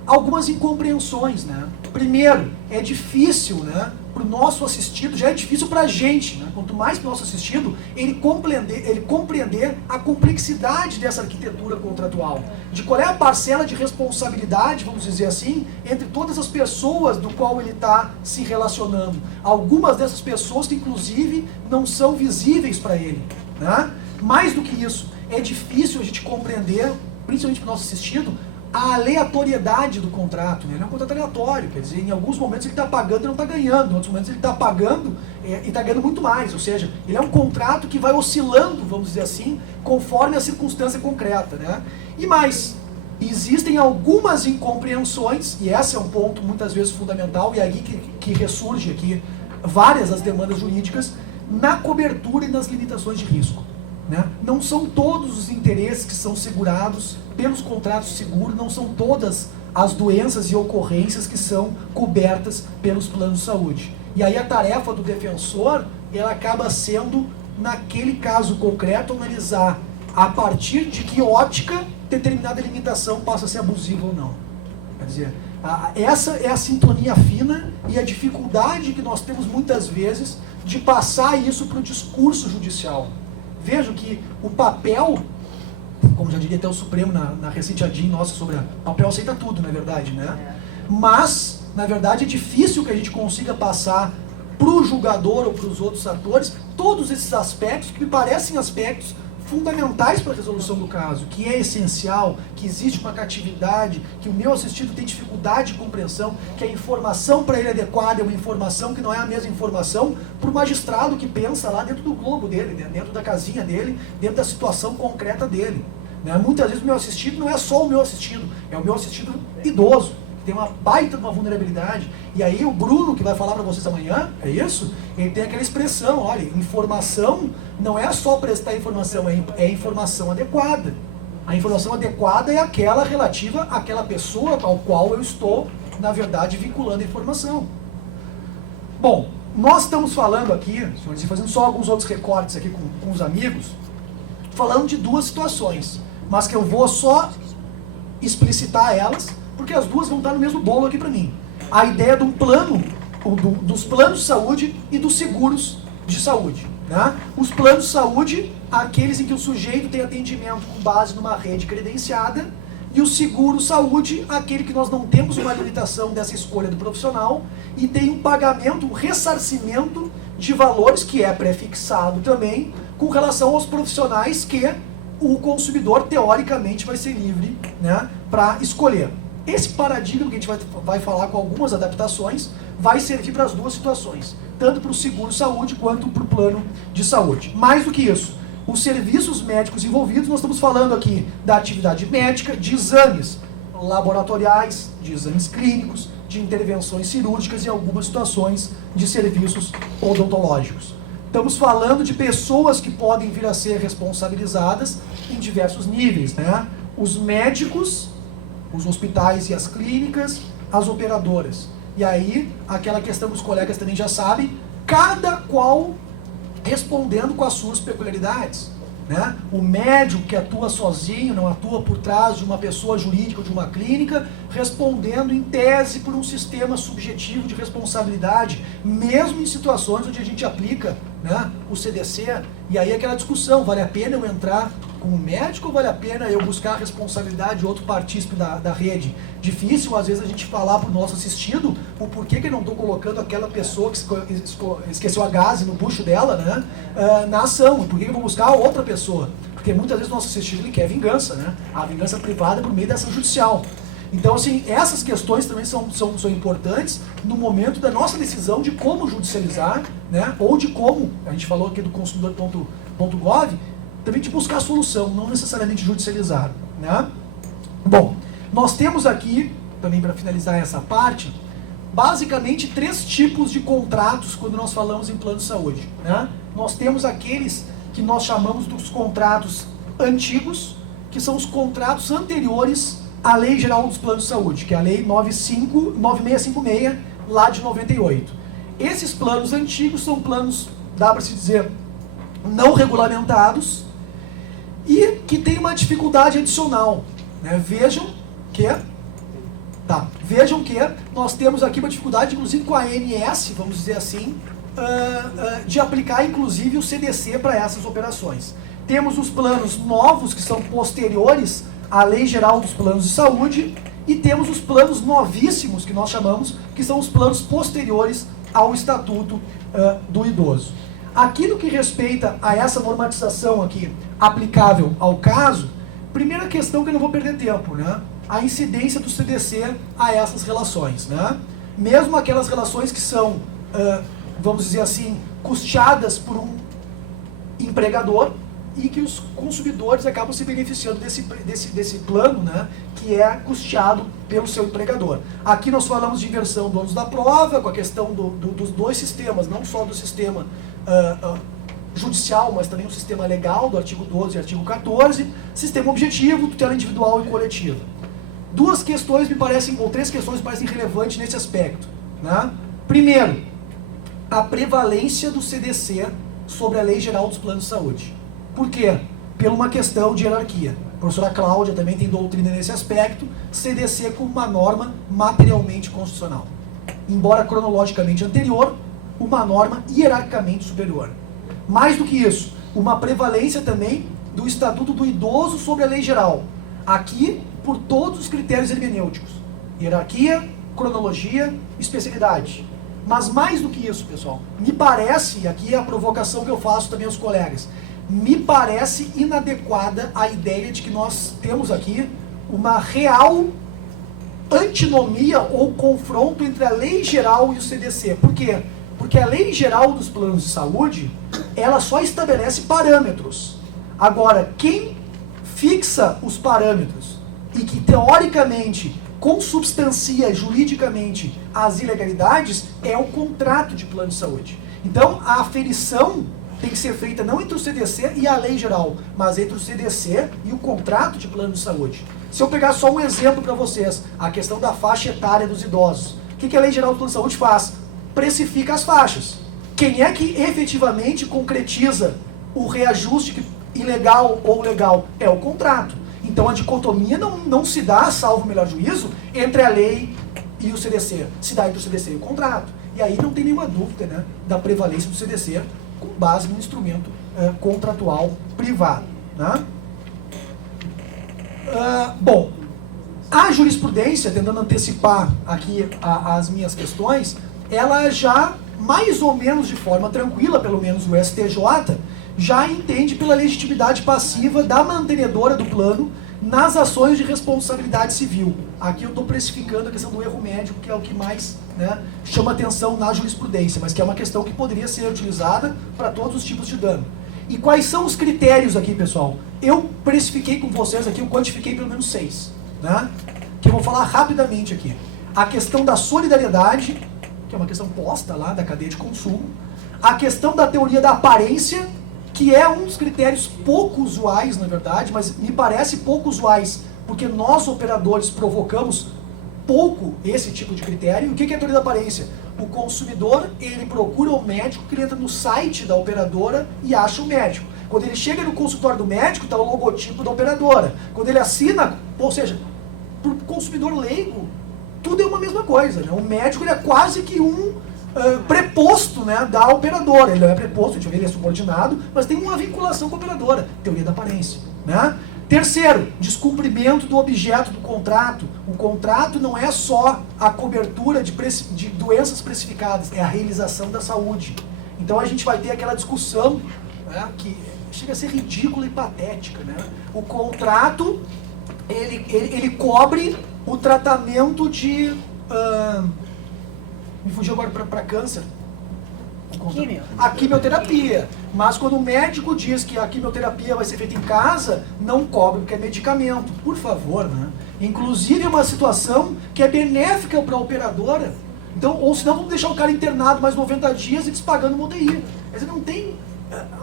Algumas incompreensões, né? Primeiro, é difícil, né, para o nosso assistido, já é difícil para a gente, né? Quanto mais para o nosso assistido, ele compreender a complexidade dessa arquitetura contratual, de qual é a parcela de responsabilidade, vamos dizer assim, entre todas as pessoas do qual ele está se relacionando. Algumas dessas pessoas que, inclusive, não são visíveis para ele, né? Mais do que isso, é difícil a gente compreender, principalmente para o nosso assistido, a aleatoriedade do contrato, né? Ele é um contrato aleatório, quer dizer, em alguns momentos ele está pagando e não está ganhando, em outros momentos ele está pagando e está ganhando muito mais, ou seja, ele é um contrato que vai oscilando, vamos dizer assim, conforme a circunstância concreta, né? E mais, existem algumas incompreensões, e esse é um ponto muitas vezes fundamental, e é aí que ressurge aqui várias das demandas jurídicas, na cobertura e nas limitações de risco, né? Não são todos os interesses que são segurados pelos contratos de seguro, não são todas as doenças e ocorrências que são cobertas pelos planos de saúde. E aí a tarefa do defensor, ela acaba sendo, naquele caso concreto, analisar a partir de que ótica determinada limitação passa a ser abusiva ou não. Quer dizer, essa é a sintonia fina e a dificuldade que nós temos muitas vezes de passar isso para o discurso judicial. Vejam que o papel, como já diria até o Supremo na recente ADIM nossa sobre o papel aceita tudo, na verdade, né? Mas, na verdade, é difícil que a gente consiga passar para o julgador ou para os outros atores todos esses aspectos que me parecem aspectos fundamentais para a resolução do caso, que é essencial, que existe uma catividade, que o meu assistido tem dificuldade de compreensão, que a informação para ele adequada é uma informação que não é a mesma informação para o magistrado que pensa lá dentro do globo dele, dentro da casinha dele, dentro da situação concreta dele, né? Muitas vezes o meu assistido não é só o meu assistido, é o meu assistido idoso, tem uma baita de uma vulnerabilidade. E aí o Bruno, que vai falar para vocês amanhã, é isso? Ele tem aquela expressão, olha, informação não é só prestar informação, é informação adequada. A informação adequada é aquela relativa àquela pessoa ao qual eu estou, na verdade, vinculando a informação. Bom, nós estamos falando aqui, senhores, e fazendo só alguns outros recortes aqui com os amigos, falando de duas situações, mas que eu vou só explicitar elas, porque as duas vão estar no mesmo bolo aqui para mim. A ideia de um plano, dos planos de saúde e dos seguros de saúde, né? Os planos de saúde, aqueles em que o sujeito tem atendimento com base numa rede credenciada, e o seguro saúde, aquele que nós não temos uma limitação dessa escolha do profissional e tem um pagamento, um ressarcimento de valores que é prefixado também com relação aos profissionais que o consumidor teoricamente vai ser livre, né, para escolher. Esse paradigma que a gente vai falar com algumas adaptações vai servir para as duas situações, tanto para o seguro-saúde quanto para o plano de saúde. Mais do que isso, os serviços médicos envolvidos, nós estamos falando aqui da atividade médica, de exames laboratoriais, de exames clínicos, de intervenções cirúrgicas e algumas situações de serviços odontológicos. Estamos falando de pessoas que podem vir a ser responsabilizadas em diversos níveis, né? Os médicos, os hospitais e as clínicas, as operadoras. E aí, aquela questão que os colegas também já sabem, cada qual respondendo com as suas peculiaridades, né? O médico que atua sozinho, não atua por trás de uma pessoa jurídica ou de uma clínica, respondendo em tese por um sistema subjetivo de responsabilidade, mesmo em situações onde a gente aplica, né, o CDC, e aí aquela discussão, vale a pena eu entrar como médico ou vale a pena eu buscar a responsabilidade de outro partícipe da rede? Difícil, às vezes, a gente falar para o nosso assistido o porquê que eu não estou colocando aquela pessoa que esqueceu a gase no bucho dela, né, na ação, e por que eu vou buscar outra pessoa? Porque muitas vezes o nosso assistido ele quer vingança, né? A vingança privada por meio da ação judicial. Então, assim, essas questões também são importantes no momento da nossa decisão de como judicializar, né? Ou de como, a gente falou aqui do consumidor.gov, também de buscar a solução, não necessariamente judicializar, né? Bom, nós temos aqui, também para finalizar essa parte, basicamente 3 tipos de contratos quando nós falamos em plano de saúde, né? Nós temos aqueles que nós chamamos dos contratos antigos, que são os contratos anteriores à Lei Geral dos Planos de Saúde, que é a Lei 9656, lá de 98. Esses planos antigos são planos, dá para se dizer, não regulamentados e que tem uma dificuldade adicional, né? Vejam que nós temos aqui uma dificuldade, inclusive com a ANS, vamos dizer assim, de aplicar inclusive o CDC para essas operações. Temos os planos novos, que são posteriores à Lei Geral dos Planos de Saúde, e temos os planos novíssimos, que nós chamamos, que são os planos posteriores ao Estatuto do Idoso. Aqui no que respeita a essa normatização aqui, aplicável ao caso, primeira questão que eu não vou perder tempo, né? A incidência do CDC a essas relações, né? Mesmo aquelas relações que são, vamos dizer assim, custeadas por um empregador e que os consumidores acabam se beneficiando desse plano, né, que é custeado pelo seu empregador. Aqui nós falamos de inversão do ônus da prova, com a questão dos dois sistemas, não só do sistema judicial, mas também o sistema legal, do artigo 12 e artigo 14, sistema objetivo, tutela individual e coletiva. Duas questões me parecem, ou três questões me parecem relevantes nesse aspecto, né? Primeiro, a prevalência do CDC sobre a Lei Geral dos Planos de Saúde. Por quê? Por uma questão de hierarquia. A professora Cláudia também tem doutrina nesse aspecto, CDC como uma norma materialmente constitucional. Embora cronologicamente anterior, uma norma hierarquicamente superior. Mais do que isso, uma prevalência também do Estatuto do Idoso sobre a Lei Geral. Aqui, por todos os critérios hermenêuticos. Hierarquia, cronologia, especialidade. Mas mais do que isso, pessoal, me parece, e aqui é a provocação que eu faço também aos colegas, me parece inadequada a ideia de que nós temos aqui uma real antinomia ou confronto entre a Lei Geral e o CDC. Por quê? Porque a Lei Geral dos Planos de Saúde, ela só estabelece parâmetros. Agora, quem fixa os parâmetros e que, teoricamente, consubstancia juridicamente as ilegalidades é o contrato de plano de saúde. Então, a aferição tem que ser feita não entre o CDC e a Lei Geral, mas entre o CDC e o contrato de plano de saúde. Se eu pegar só um exemplo para vocês, a questão da faixa etária dos idosos, o que a Lei Geral do Plano de Saúde faz? Precifica as faixas. Quem é que efetivamente concretiza o reajuste ilegal ou legal? É o contrato. Então a dicotomia não se dá, salvo o melhor juízo, entre a lei e o CDC. Se dá entre o CDC e o contrato. E aí não tem nenhuma dúvida, né, da prevalência do CDC com base no instrumento contratual privado. Né? Bom, a jurisprudência, tentando antecipar aqui as minhas questões, ela já, mais ou menos de forma tranquila, pelo menos o STJ, já entende pela legitimidade passiva da mantenedora do plano nas ações de responsabilidade civil. Aqui eu estou precificando a questão do erro médico, que é o que mais, né, chama atenção na jurisprudência, mas que é uma questão que poderia ser utilizada para todos os tipos de dano. E quais são os critérios aqui, pessoal? Eu precifiquei com vocês aqui, eu quantifiquei pelo menos 6, né, que eu vou falar rapidamente aqui. A questão da solidariedade, que é uma questão posta lá da cadeia de consumo. A questão da teoria da aparência, que é um dos critérios pouco usuais, na verdade, mas me parece pouco usuais, porque nós, operadores, provocamos pouco esse tipo de critério. E o que é a teoria da aparência? O consumidor, ele procura o médico, que ele entra no site da operadora e acha o médico. Quando ele chega no consultório do médico, está o logotipo da operadora. Quando ele assina, ou seja, para o consumidor leigo, tudo é uma mesma coisa, né? O médico, ele é quase que um preposto, né, da operadora. Ele não é preposto, ele é subordinado, mas tem uma vinculação com a operadora. Teoria da aparência. Né? Terceiro, descumprimento do objeto do contrato. O contrato não é só a cobertura de doenças precificadas, é a realização da saúde. Então a gente vai ter aquela discussão, né, que chega a ser ridícula e patética. Né? O contrato, ele cobre o tratamento de... me fugiu agora para câncer. A quimioterapia. Mas quando o médico diz que a quimioterapia vai ser feita em casa, não cobre, porque é medicamento. Por favor, né? Inclusive é uma situação que é benéfica para a operadora. Então, ou senão vamos deixar o cara internado mais 90 dias e eles pagando uma UTI. Quer dizer, não tem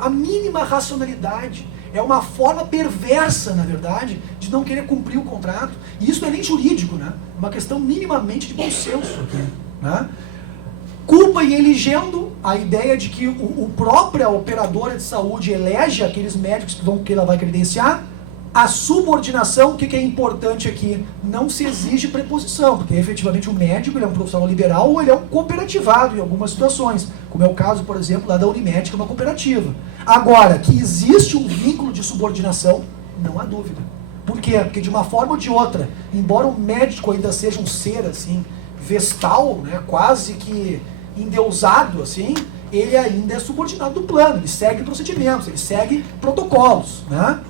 a mínima racionalidade. É uma forma perversa, na verdade, de não querer cumprir o contrato. E isso não é nem jurídico, né? É uma questão minimamente de bom senso aqui, né? Culpa e elegendo a ideia de que o própria operadora de saúde elege aqueles médicos que ela vai credenciar. A subordinação, o que é importante aqui? Não se exige preposição, porque efetivamente o médico ele é um profissional liberal ou ele é um cooperativado em algumas situações, como é o caso, por exemplo, lá da Unimed, que é uma cooperativa. Agora, que existe um vínculo de subordinação, não há dúvida. Por quê? Porque de uma forma ou de outra, embora o médico ainda seja um ser assim, vestal, né, quase que endeusado, assim, ele ainda é subordinado do plano, ele segue procedimentos, ele segue protocolos, né?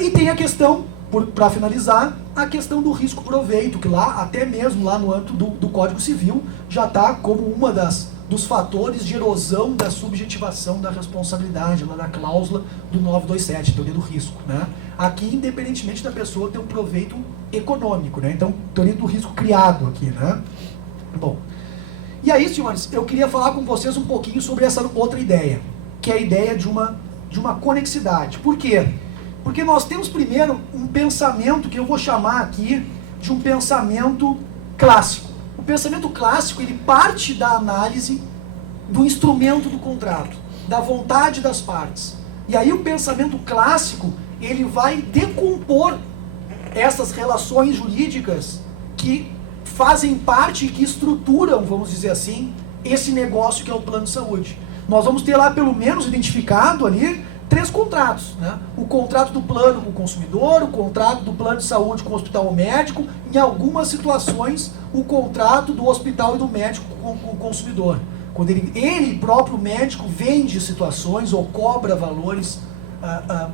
E tem a questão, para finalizar, a questão do risco-proveito, que lá, até mesmo lá no âmbito do Código Civil, já está como uma dos fatores de erosão da subjetivação da responsabilidade, lá na cláusula do 927, teoria do risco, né? Aqui, independentemente da pessoa ter um proveito econômico, né? Então, teoria do risco criado aqui, né? Bom, e aí, senhores, eu queria falar com vocês um pouquinho sobre essa outra ideia, que é a ideia de uma conexidade. Por quê? Porque nós temos primeiro um pensamento que eu vou chamar aqui de um pensamento clássico. O pensamento clássico, ele parte da análise do instrumento do contrato, da vontade das partes. E aí o pensamento clássico, ele vai decompor essas relações jurídicas que fazem parte e que estruturam, vamos dizer assim, esse negócio que é o plano de saúde. Nós vamos ter lá pelo menos identificado ali 3 contratos, né? O contrato do plano com o consumidor, o contrato do plano de saúde com o hospital ou médico, em algumas situações, o contrato do hospital e do médico com o consumidor. Quando ele próprio médico vende situações ou cobra valores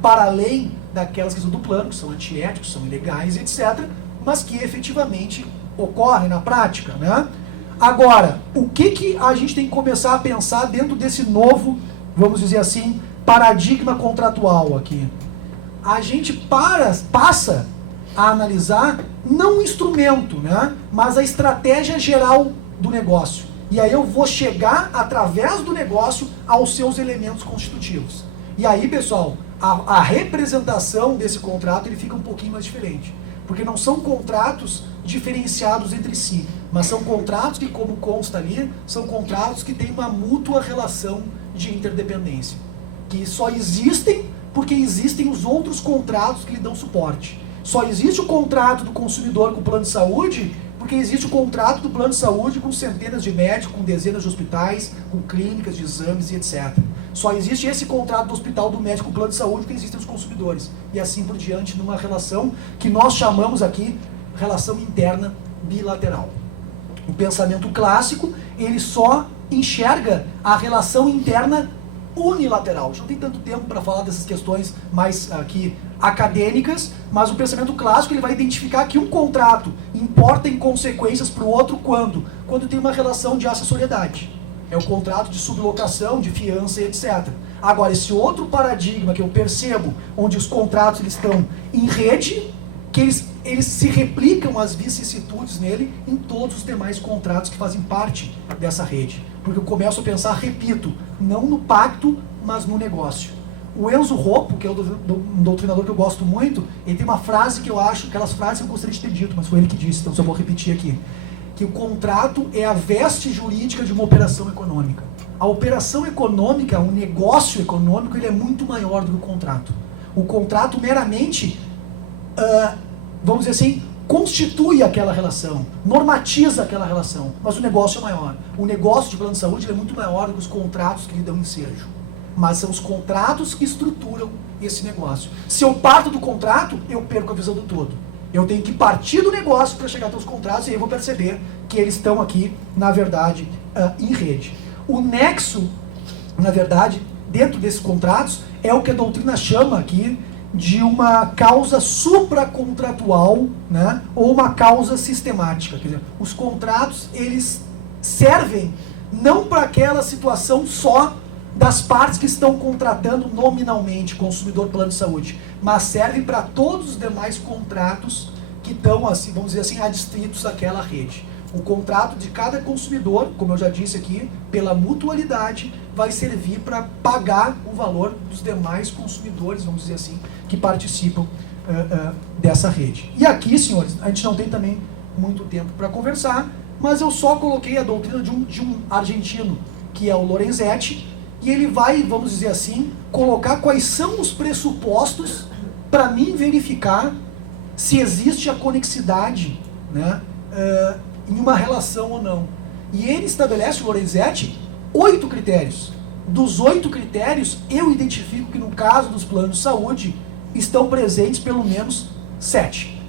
para além daquelas questões do plano, que são antiéticos, são ilegais, etc., mas que efetivamente ocorrem na prática, né? Agora, o que a gente tem que começar a pensar dentro desse novo, vamos dizer assim, paradigma contratual aqui? A gente passa a analisar não o instrumento, né, mas a estratégia geral do negócio. E aí eu vou chegar, através do negócio, aos seus elementos constitutivos. E aí, pessoal, a representação desse contrato ele fica um pouquinho mais diferente. Porque não são contratos diferenciados entre si, mas são contratos que, como consta ali, são contratos que têm uma mútua relação de interdependência, que só existem porque existem os outros contratos que lhe dão suporte. Só existe o contrato do consumidor com o plano de saúde porque existe o contrato do plano de saúde com centenas de médicos, com dezenas de hospitais, com clínicas de exames e etc. Só existe esse contrato do hospital, do médico com o plano de saúde porque existem os consumidores. E assim por diante, numa relação que nós chamamos aqui relação interna bilateral. O pensamento clássico, ele só enxerga a relação interna unilateral. A gente não tem tanto tempo para falar dessas questões mais aqui acadêmicas, mas o pensamento clássico ele vai identificar que um contrato importa em consequências para o outro quando tem uma relação de acessoriedade. É o contrato de sublocação, de fiança e etc. Agora, esse outro paradigma que eu percebo, onde os contratos eles estão em rede, que eles se replicam as vicissitudes nele em todos os demais contratos que fazem parte dessa rede. Porque eu começo a pensar, repito, não no pacto, mas no negócio. O Enzo Roppo, que é um doutrinador que eu gosto muito, ele tem uma frase que eu acho, aquelas frases que eu gostaria de ter dito, mas foi ele que disse, então só vou repetir aqui. Que o contrato é a veste jurídica de uma operação econômica. A operação econômica, o negócio econômico, ele é muito maior do que o contrato. O contrato meramente, vamos dizer assim, constitui aquela relação, normatiza aquela relação, mas o negócio é maior. O negócio de plano de saúde é muito maior do que os contratos que lhe dão ensejo. Mas são os contratos que estruturam esse negócio. Se eu parto do contrato, eu perco a visão do todo. Eu tenho que partir do negócio para chegar até os contratos e aí eu vou perceber que eles estão aqui, na verdade, em rede. O nexo, na verdade, dentro desses contratos, é o que a doutrina chama aqui de uma causa supracontratual, né, ou uma causa sistemática. Quer dizer, os contratos, eles servem não para aquela situação só das partes que estão contratando nominalmente consumidor plano de saúde, mas serve para todos os demais contratos que estão, assim, vamos dizer assim, adstritos àquela rede. O contrato de cada consumidor, como eu já disse aqui, pela mutualidade, vai servir para pagar o valor dos demais consumidores, vamos dizer assim, que participam dessa rede. E aqui, senhores, a gente não tem também muito tempo para conversar, mas eu só coloquei a doutrina de um argentino, que é o Lorenzetti, e ele vai, vamos dizer assim, colocar quais são os pressupostos para mim verificar se existe a conexidade, né, em uma relação ou não. E ele estabelece, o Lorenzetti, 8 critérios. Dos 8 critérios, eu identifico que no caso dos planos de saúde, estão presentes pelo menos 7.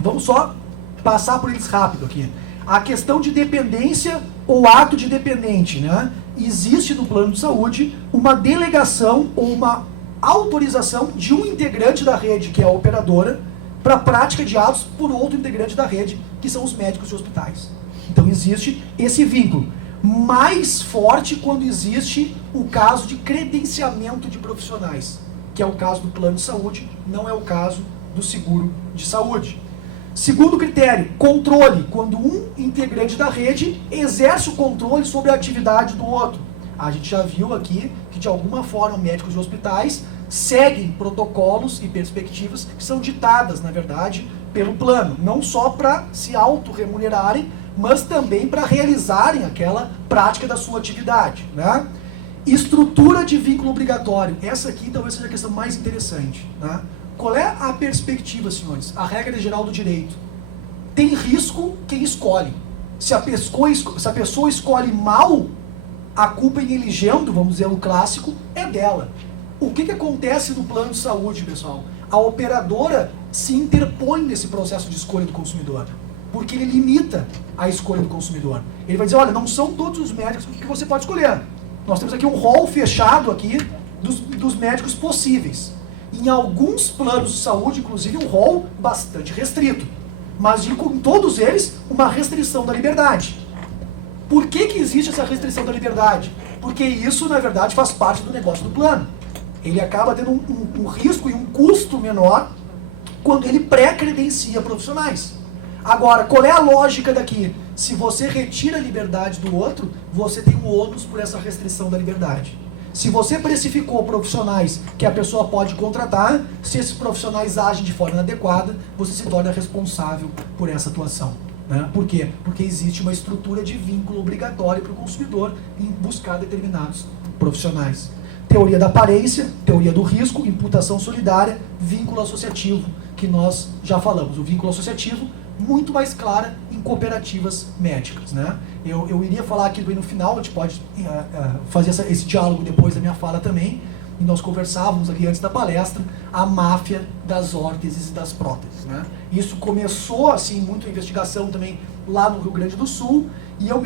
Vamos só passar por eles rápido aqui. A questão de dependência ou ato de dependente, né? Existe no plano de saúde uma delegação ou uma autorização de um integrante da rede, que é a operadora, para a prática de atos por outro integrante da rede, que são os médicos de hospitais. Então existe esse vínculo. Mais forte quando existe o caso de credenciamento de profissionais, que é o caso do plano de saúde, não é o caso do seguro de saúde. Segundo critério, controle, quando um integrante da rede exerce o controle sobre a atividade do outro. A gente já viu aqui que, de alguma forma, médicos de hospitais seguem protocolos e perspectivas que são ditadas, na verdade, pelo plano, não só para se autorremunerarem, mas também para realizarem aquela prática da sua atividade, né? Estrutura de vínculo obrigatório. Essa aqui talvez seja a questão mais interessante, né? Qual é a perspectiva, senhores? A regra geral do direito. Tem risco quem escolhe. Se a pessoa escolhe mal, a culpa em elegendo, vamos dizer o clássico, é dela. O que acontece no plano de saúde, pessoal? A operadora se interpõe nesse processo de escolha do consumidor, porque ele limita a escolha do consumidor. Ele vai dizer, olha, não são todos os médicos que você pode escolher. Nós temos aqui um rol fechado aqui dos médicos possíveis. Em alguns planos de saúde, inclusive, um rol bastante restrito. Mas em todos eles, uma restrição da liberdade. Por que existe essa restrição da liberdade? Porque isso, na verdade, faz parte do negócio do plano. Ele acaba tendo um risco e um custo menor quando ele pré-credencia profissionais. Agora, qual é a lógica daqui? Se você retira a liberdade do outro, você tem um ônus por essa restrição da liberdade. Se você precificou profissionais que a pessoa pode contratar, se esses profissionais agem de forma inadequada, você se torna responsável por essa atuação. Né? Por quê? Porque existe uma estrutura de vínculo obrigatório para o consumidor em buscar determinados profissionais. Teoria da aparência, teoria do risco, imputação solidária, vínculo associativo, que nós já falamos. O vínculo associativo, muito mais clara em cooperativas médicas. Né? Eu iria falar aqui no final, a gente pode fazer esse diálogo depois da minha fala também, e nós conversávamos aqui antes da palestra, a máfia das órteses e das próteses. Né? Isso começou, assim, muito a investigação também lá no Rio Grande do Sul, e eu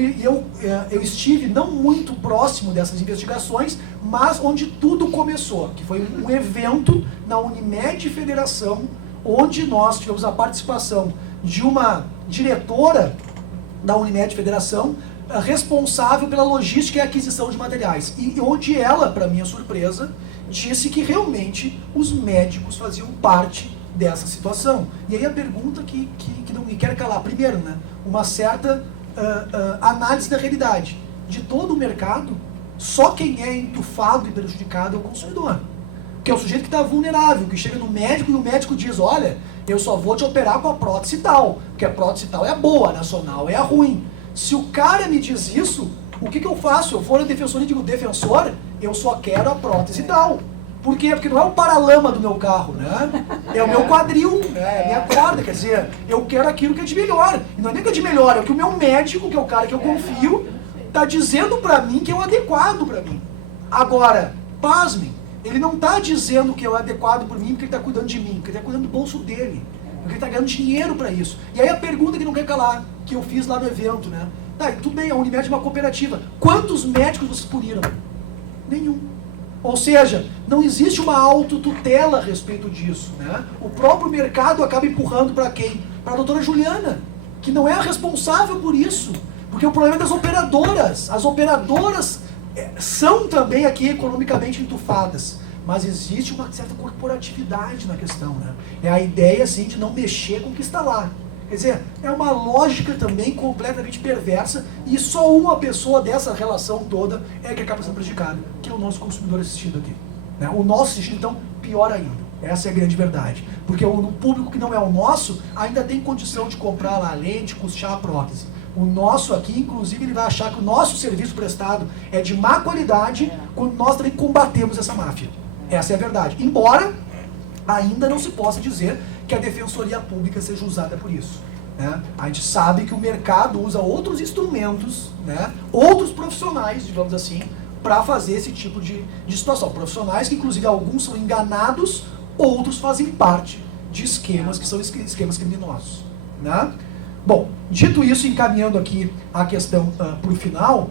estive não muito próximo dessas investigações, mas onde tudo começou, que foi um evento na Unimed Federação, onde nós tivemos a participação de uma diretora da Unimed Federação, responsável pela logística e aquisição de materiais. E onde ela, para minha surpresa, disse que realmente os médicos faziam parte dessa situação. E aí a pergunta que não me quer calar, primeiro, né, uma certa análise da realidade. De todo o mercado, só quem é entufado e prejudicado é o consumidor. Que é o sujeito que está vulnerável, que chega no médico e o médico diz, olha, eu só vou te operar com a prótese tal, porque a prótese tal é a boa, a nacional é a ruim. Se o cara me diz isso, o que eu faço? Eu vou na defensoria e digo, defensor, eu só quero a prótese tal. Por quê? Porque não é o paralama do meu carro, né? É o meu quadril, né? É a minha corda, quer dizer, eu quero aquilo que é de melhor. E não é nem que é de melhor, é o que o meu médico, que é o cara que eu confio, está dizendo para mim que é o adequado para mim. Agora, pasmem, ele não está dizendo que é o adequado por mim porque ele está cuidando de mim, porque ele está cuidando do bolso dele, porque ele está ganhando dinheiro para isso. E aí a pergunta que não quer calar, que eu fiz lá no evento, né? Tá, tudo bem, a Unimed é uma cooperativa. Quantos médicos vocês puniram? Nenhum. Ou seja, não existe uma autotutela a respeito disso, né? O próprio mercado acaba empurrando para quem? Para a doutora Juliana, que não é a responsável por isso. Porque o problema é das operadoras. As operadoras são também aqui economicamente entufadas, mas existe uma certa corporatividade na questão, né? É a ideia, assim, de não mexer com o que está lá. Quer dizer, é uma lógica também completamente perversa e só uma pessoa dessa relação toda é que acaba sendo prejudicada, que é o nosso consumidor assistindo aqui. Né? O nosso assistindo, então, pior ainda. Essa é a grande verdade. Porque o público que não é o nosso ainda tem condição de comprar lá a lente, custear a prótese. O nosso aqui, inclusive, ele vai achar que o nosso serviço prestado é de má qualidade quando nós também combatemos essa máfia. Essa é a verdade. Embora ainda não se possa dizer que a Defensoria Pública seja usada por isso. Né? A gente sabe que o mercado usa outros instrumentos, né? Outros profissionais, digamos assim, para fazer esse tipo de situação. Profissionais que, inclusive, alguns são enganados, outros fazem parte de esquemas que são esquemas criminosos. Né? Bom, dito isso, encaminhando aqui a questão para o final,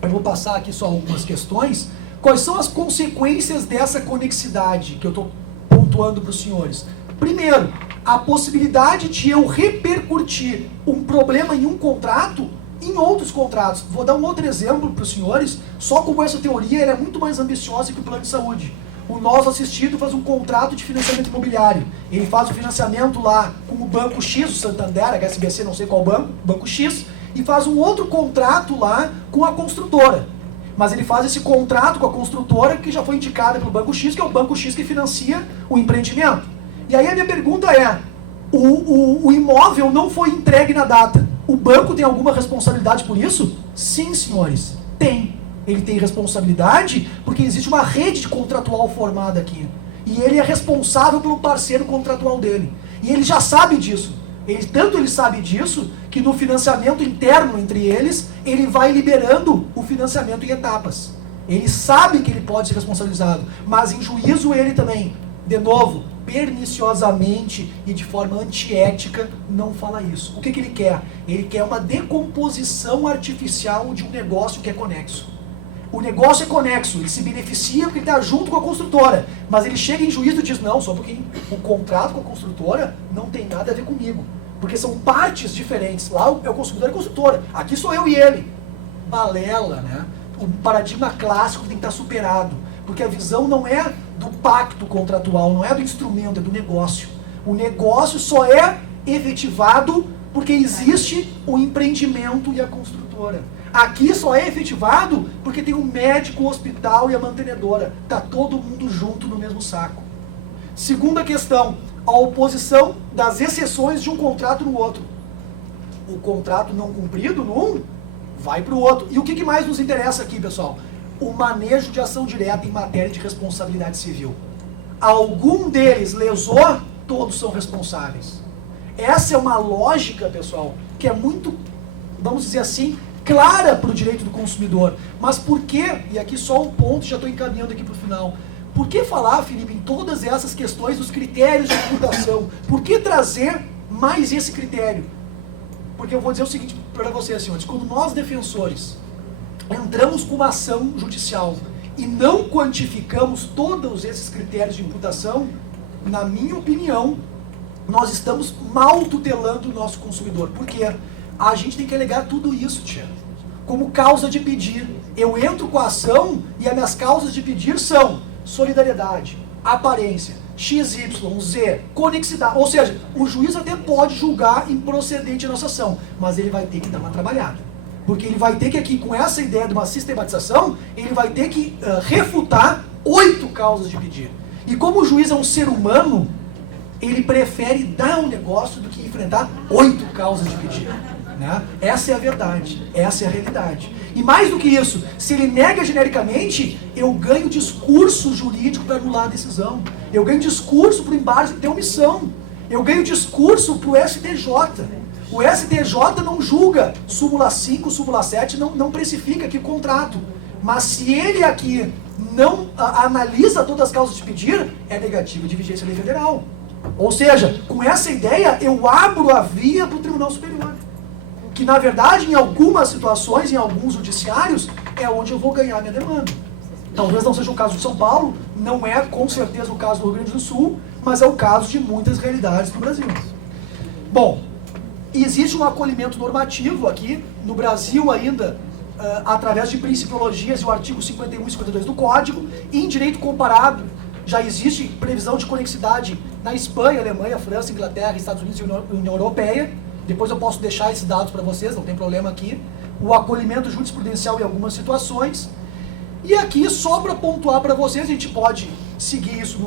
eu vou passar aqui só algumas questões. Quais são as consequências dessa conexidade que eu estou pontuando para os senhores? Primeiro, a possibilidade de eu repercutir um problema em um contrato em outros contratos. Vou dar um outro exemplo para os senhores, só como essa teoria ela é muito mais ambiciosa que o plano de saúde. O nosso assistido faz um contrato de financiamento imobiliário. Ele faz o financiamento lá com o Banco X, o Santander, HSBC, não sei qual banco, Banco X, e faz um outro contrato lá com a construtora. Mas ele faz esse contrato com a construtora que já foi indicada pelo Banco X, que é o Banco X que financia o empreendimento. E aí a minha pergunta é, o imóvel não foi entregue na data. O banco tem alguma responsabilidade por isso? Sim, senhores, tem. Ele tem responsabilidade porque existe uma rede contratual formada aqui. E ele é responsável pelo parceiro contratual dele. E ele já sabe disso. Tanto ele sabe disso, que no financiamento interno entre eles, ele vai liberando o financiamento em etapas. Ele sabe que ele pode ser responsabilizado, mas em juízo ele também, de novo, perniciosamente e de forma antiética, não fala isso. O que ele quer? Ele quer uma decomposição artificial de um negócio que é conexo. O negócio é conexo, ele se beneficia porque ele está junto com a construtora, mas ele chega em juízo e diz, não, só porque o contrato com a construtora não tem nada a ver comigo, porque são partes diferentes. Lá é o consumidor e a construtora, aqui sou eu e ele. Balela, né? O paradigma clássico tem que estar superado, porque a visão não é do pacto contratual, não é do instrumento, é do negócio. O negócio só é efetivado porque existe o empreendimento e a construtora. Aqui só é efetivado porque tem o médico, o hospital e a mantenedora. Está todo mundo junto no mesmo saco. Segunda questão, a oposição das exceções de um contrato no outro. O contrato não cumprido num, vai para o outro. E o que mais nos interessa aqui, pessoal? O manejo de ação direta em matéria de responsabilidade civil. Algum deles lesou, todos são responsáveis. Essa é uma lógica, pessoal, que é muito, vamos dizer assim, clara para o direito do consumidor. Mas por que, e aqui só um ponto, já estou encaminhando aqui para o final, por que falar, Felipe, em todas essas questões dos critérios de imputação? Por que trazer mais esse critério? Porque eu vou dizer o seguinte para vocês, senhores, quando nós defensores entramos com uma ação judicial e não quantificamos todos esses critérios de imputação, na minha opinião, nós estamos mal tutelando o nosso consumidor. Por quê? A gente tem que alegar tudo isso, tia, como causa de pedir. Eu entro com a ação e as minhas causas de pedir são solidariedade, aparência, XY, Z, conexidade. Ou seja, o juiz até pode julgar improcedente a nossa ação, mas ele vai ter que dar uma trabalhada. Porque ele vai ter que aqui, com essa ideia de uma sistematização, ele vai ter que refutar 8 causas de pedir. E como o juiz é um ser humano, ele prefere dar um negócio do que enfrentar 8 causas de pedir. Né? Essa é a verdade, essa é a realidade. E mais do que isso, se ele nega genericamente, eu ganho discurso jurídico para anular a decisão. Eu ganho discurso para o embargo de ter omissão. Eu ganho discurso para o STJ. O STJ não julga súmula 5, súmula 7, não precifica aqui o contrato. Mas se ele aqui não analisa todas as causas de pedir, é negativa de vigência da lei federal. Ou seja, com essa ideia, eu abro a via para o Tribunal Superior. Que, na verdade, em algumas situações, em alguns judiciários, é onde eu vou ganhar minha demanda. Talvez não seja o caso de São Paulo, não é com certeza o caso do Rio Grande do Sul, mas é o caso de muitas realidades no Brasil. Bom, existe um acolhimento normativo aqui, no Brasil ainda, através de principiologias e o artigo 51 e 52 do Código, e em direito comparado, já existe previsão de conexidade na Espanha, Alemanha, França, Inglaterra, Estados Unidos e União Europeia. depois eu posso deixar esses dados para vocês, não tem problema aqui. O acolhimento jurisprudencial em algumas situações. E aqui, só para pontuar para vocês, a gente pode seguir isso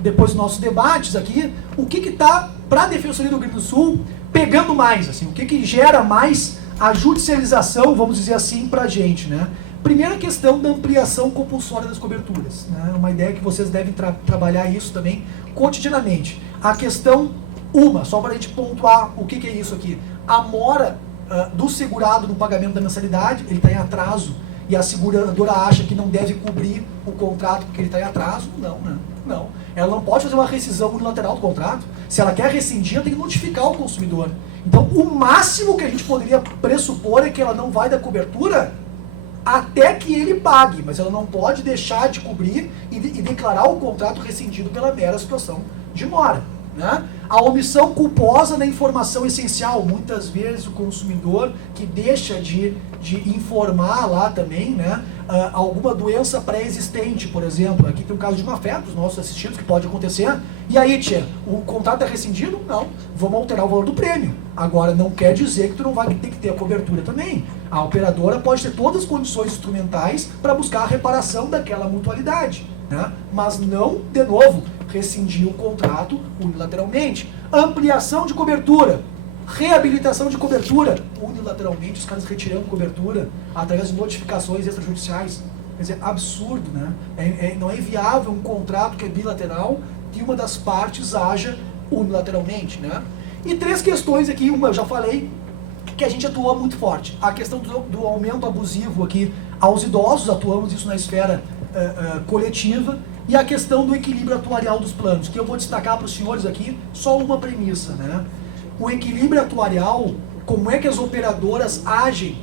depois dos nossos debates aqui, o que está, para a Defensoria do Rio Grande do Sul, pegando mais, assim, o que gera mais a judicialização, vamos dizer assim, para a gente, né? Primeira questão da ampliação compulsória das coberturas, né? Uma ideia que vocês devem trabalhar isso também cotidianamente. A questão, só para a gente pontuar o que é isso aqui, a mora do segurado no pagamento da mensalidade, ele está em atraso, e a seguradora acha que não deve cobrir o contrato porque ele está em atraso, não. Ela não pode fazer uma rescisão unilateral do contrato. Se ela quer rescindir, ela tem que notificar o consumidor. Então, o máximo que a gente poderia pressupor é que ela não vai dar cobertura até que ele pague, mas ela não pode deixar de cobrir e declarar o contrato rescindido pela mera situação de mora, né? A omissão culposa da informação essencial, muitas vezes o consumidor que deixa de informar lá também, né, alguma doença pré-existente, por exemplo. Aqui tem um caso de má fé dos nossos assistidos que pode acontecer. E aí, tia, o contrato é rescindido? Não, vamos alterar o valor do prêmio. Agora, não quer dizer que tu não vai ter que ter a cobertura também. A operadora pode ter todas as condições instrumentais para buscar a reparação daquela mutualidade, né? Mas não, de novo, rescindir o contrato unilateralmente. Ampliação de cobertura, reabilitação de cobertura, unilateralmente os caras retirando cobertura através de notificações extrajudiciais. Quer dizer, absurdo, né? Não é viável um contrato que é bilateral que uma das partes haja unilateralmente, né? E 3 questões aqui, uma eu já falei, que a gente atua muito forte. A questão do aumento abusivo aqui aos idosos, atuamos isso na esfera coletiva, e a questão do equilíbrio atuarial dos planos, que eu vou destacar para os senhores aqui só uma premissa, né? O equilíbrio atuarial, como é que as operadoras agem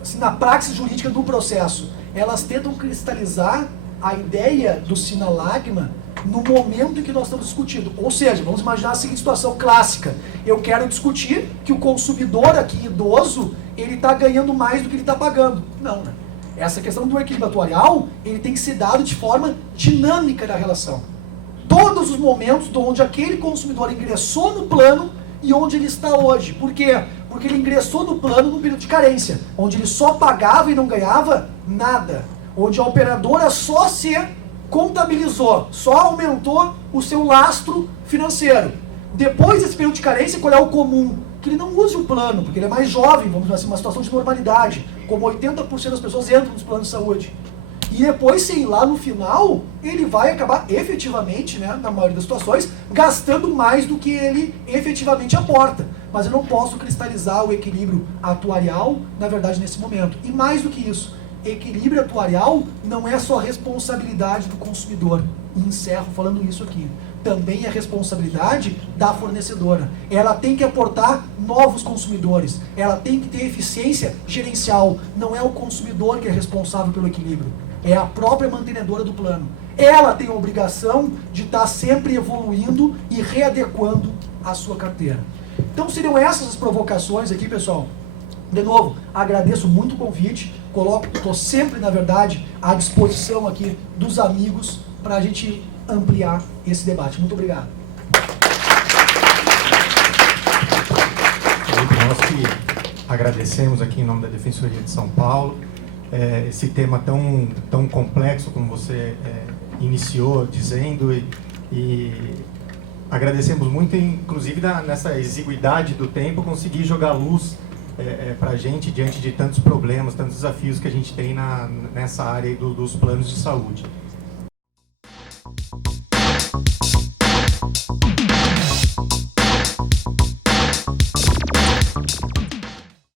assim, na praxis jurídica do processo? Elas tentam cristalizar a ideia do sinalagma no momento em que nós estamos discutindo. Ou seja, vamos imaginar a seguinte situação clássica. Eu quero discutir que o consumidor aqui, idoso, ele está ganhando mais do que ele está pagando. Não, né? Essa questão do equilíbrio atuarial, ele tem que ser dado de forma dinâmica na relação. Todos os momentos onde aquele consumidor ingressou no plano e onde ele está hoje. Por quê? Porque ele ingressou no plano num período de carência, onde ele só pagava e não ganhava nada. Onde a operadora só se contabilizou, só aumentou o seu lastro financeiro. Depois desse período de carência, qual é o comum? Que ele não use o plano, porque ele é mais jovem, vamos dizer assim, uma situação de normalidade, como 80% das pessoas entram nos planos de saúde. E depois, sim, lá no final, ele vai acabar efetivamente, né, na maioria das situações, gastando mais do que ele efetivamente aporta. Mas eu não posso cristalizar o equilíbrio atuarial, na verdade, nesse momento. E mais do que isso, equilíbrio atuarial não é só responsabilidade do consumidor. E encerro falando isso aqui. Também é responsabilidade da fornecedora. Ela tem que aportar novos consumidores. Ela tem que ter eficiência gerencial. Não é o consumidor que é responsável pelo equilíbrio. É a própria mantenedora do plano. Ela tem a obrigação de estar sempre evoluindo e readequando a sua carteira. Então seriam essas as provocações aqui, pessoal. De novo, agradeço muito o convite. Estou sempre, na verdade, à disposição aqui dos amigos para a gente ampliar esse debate. Muito obrigado. Nós que agradecemos aqui em nome da Defensoria de São Paulo esse tema tão complexo como você iniciou dizendo e agradecemos muito, inclusive nessa exiguidade do tempo, conseguir jogar luz para a gente diante de tantos problemas, tantos desafios que a gente tem nessa área dos planos de saúde.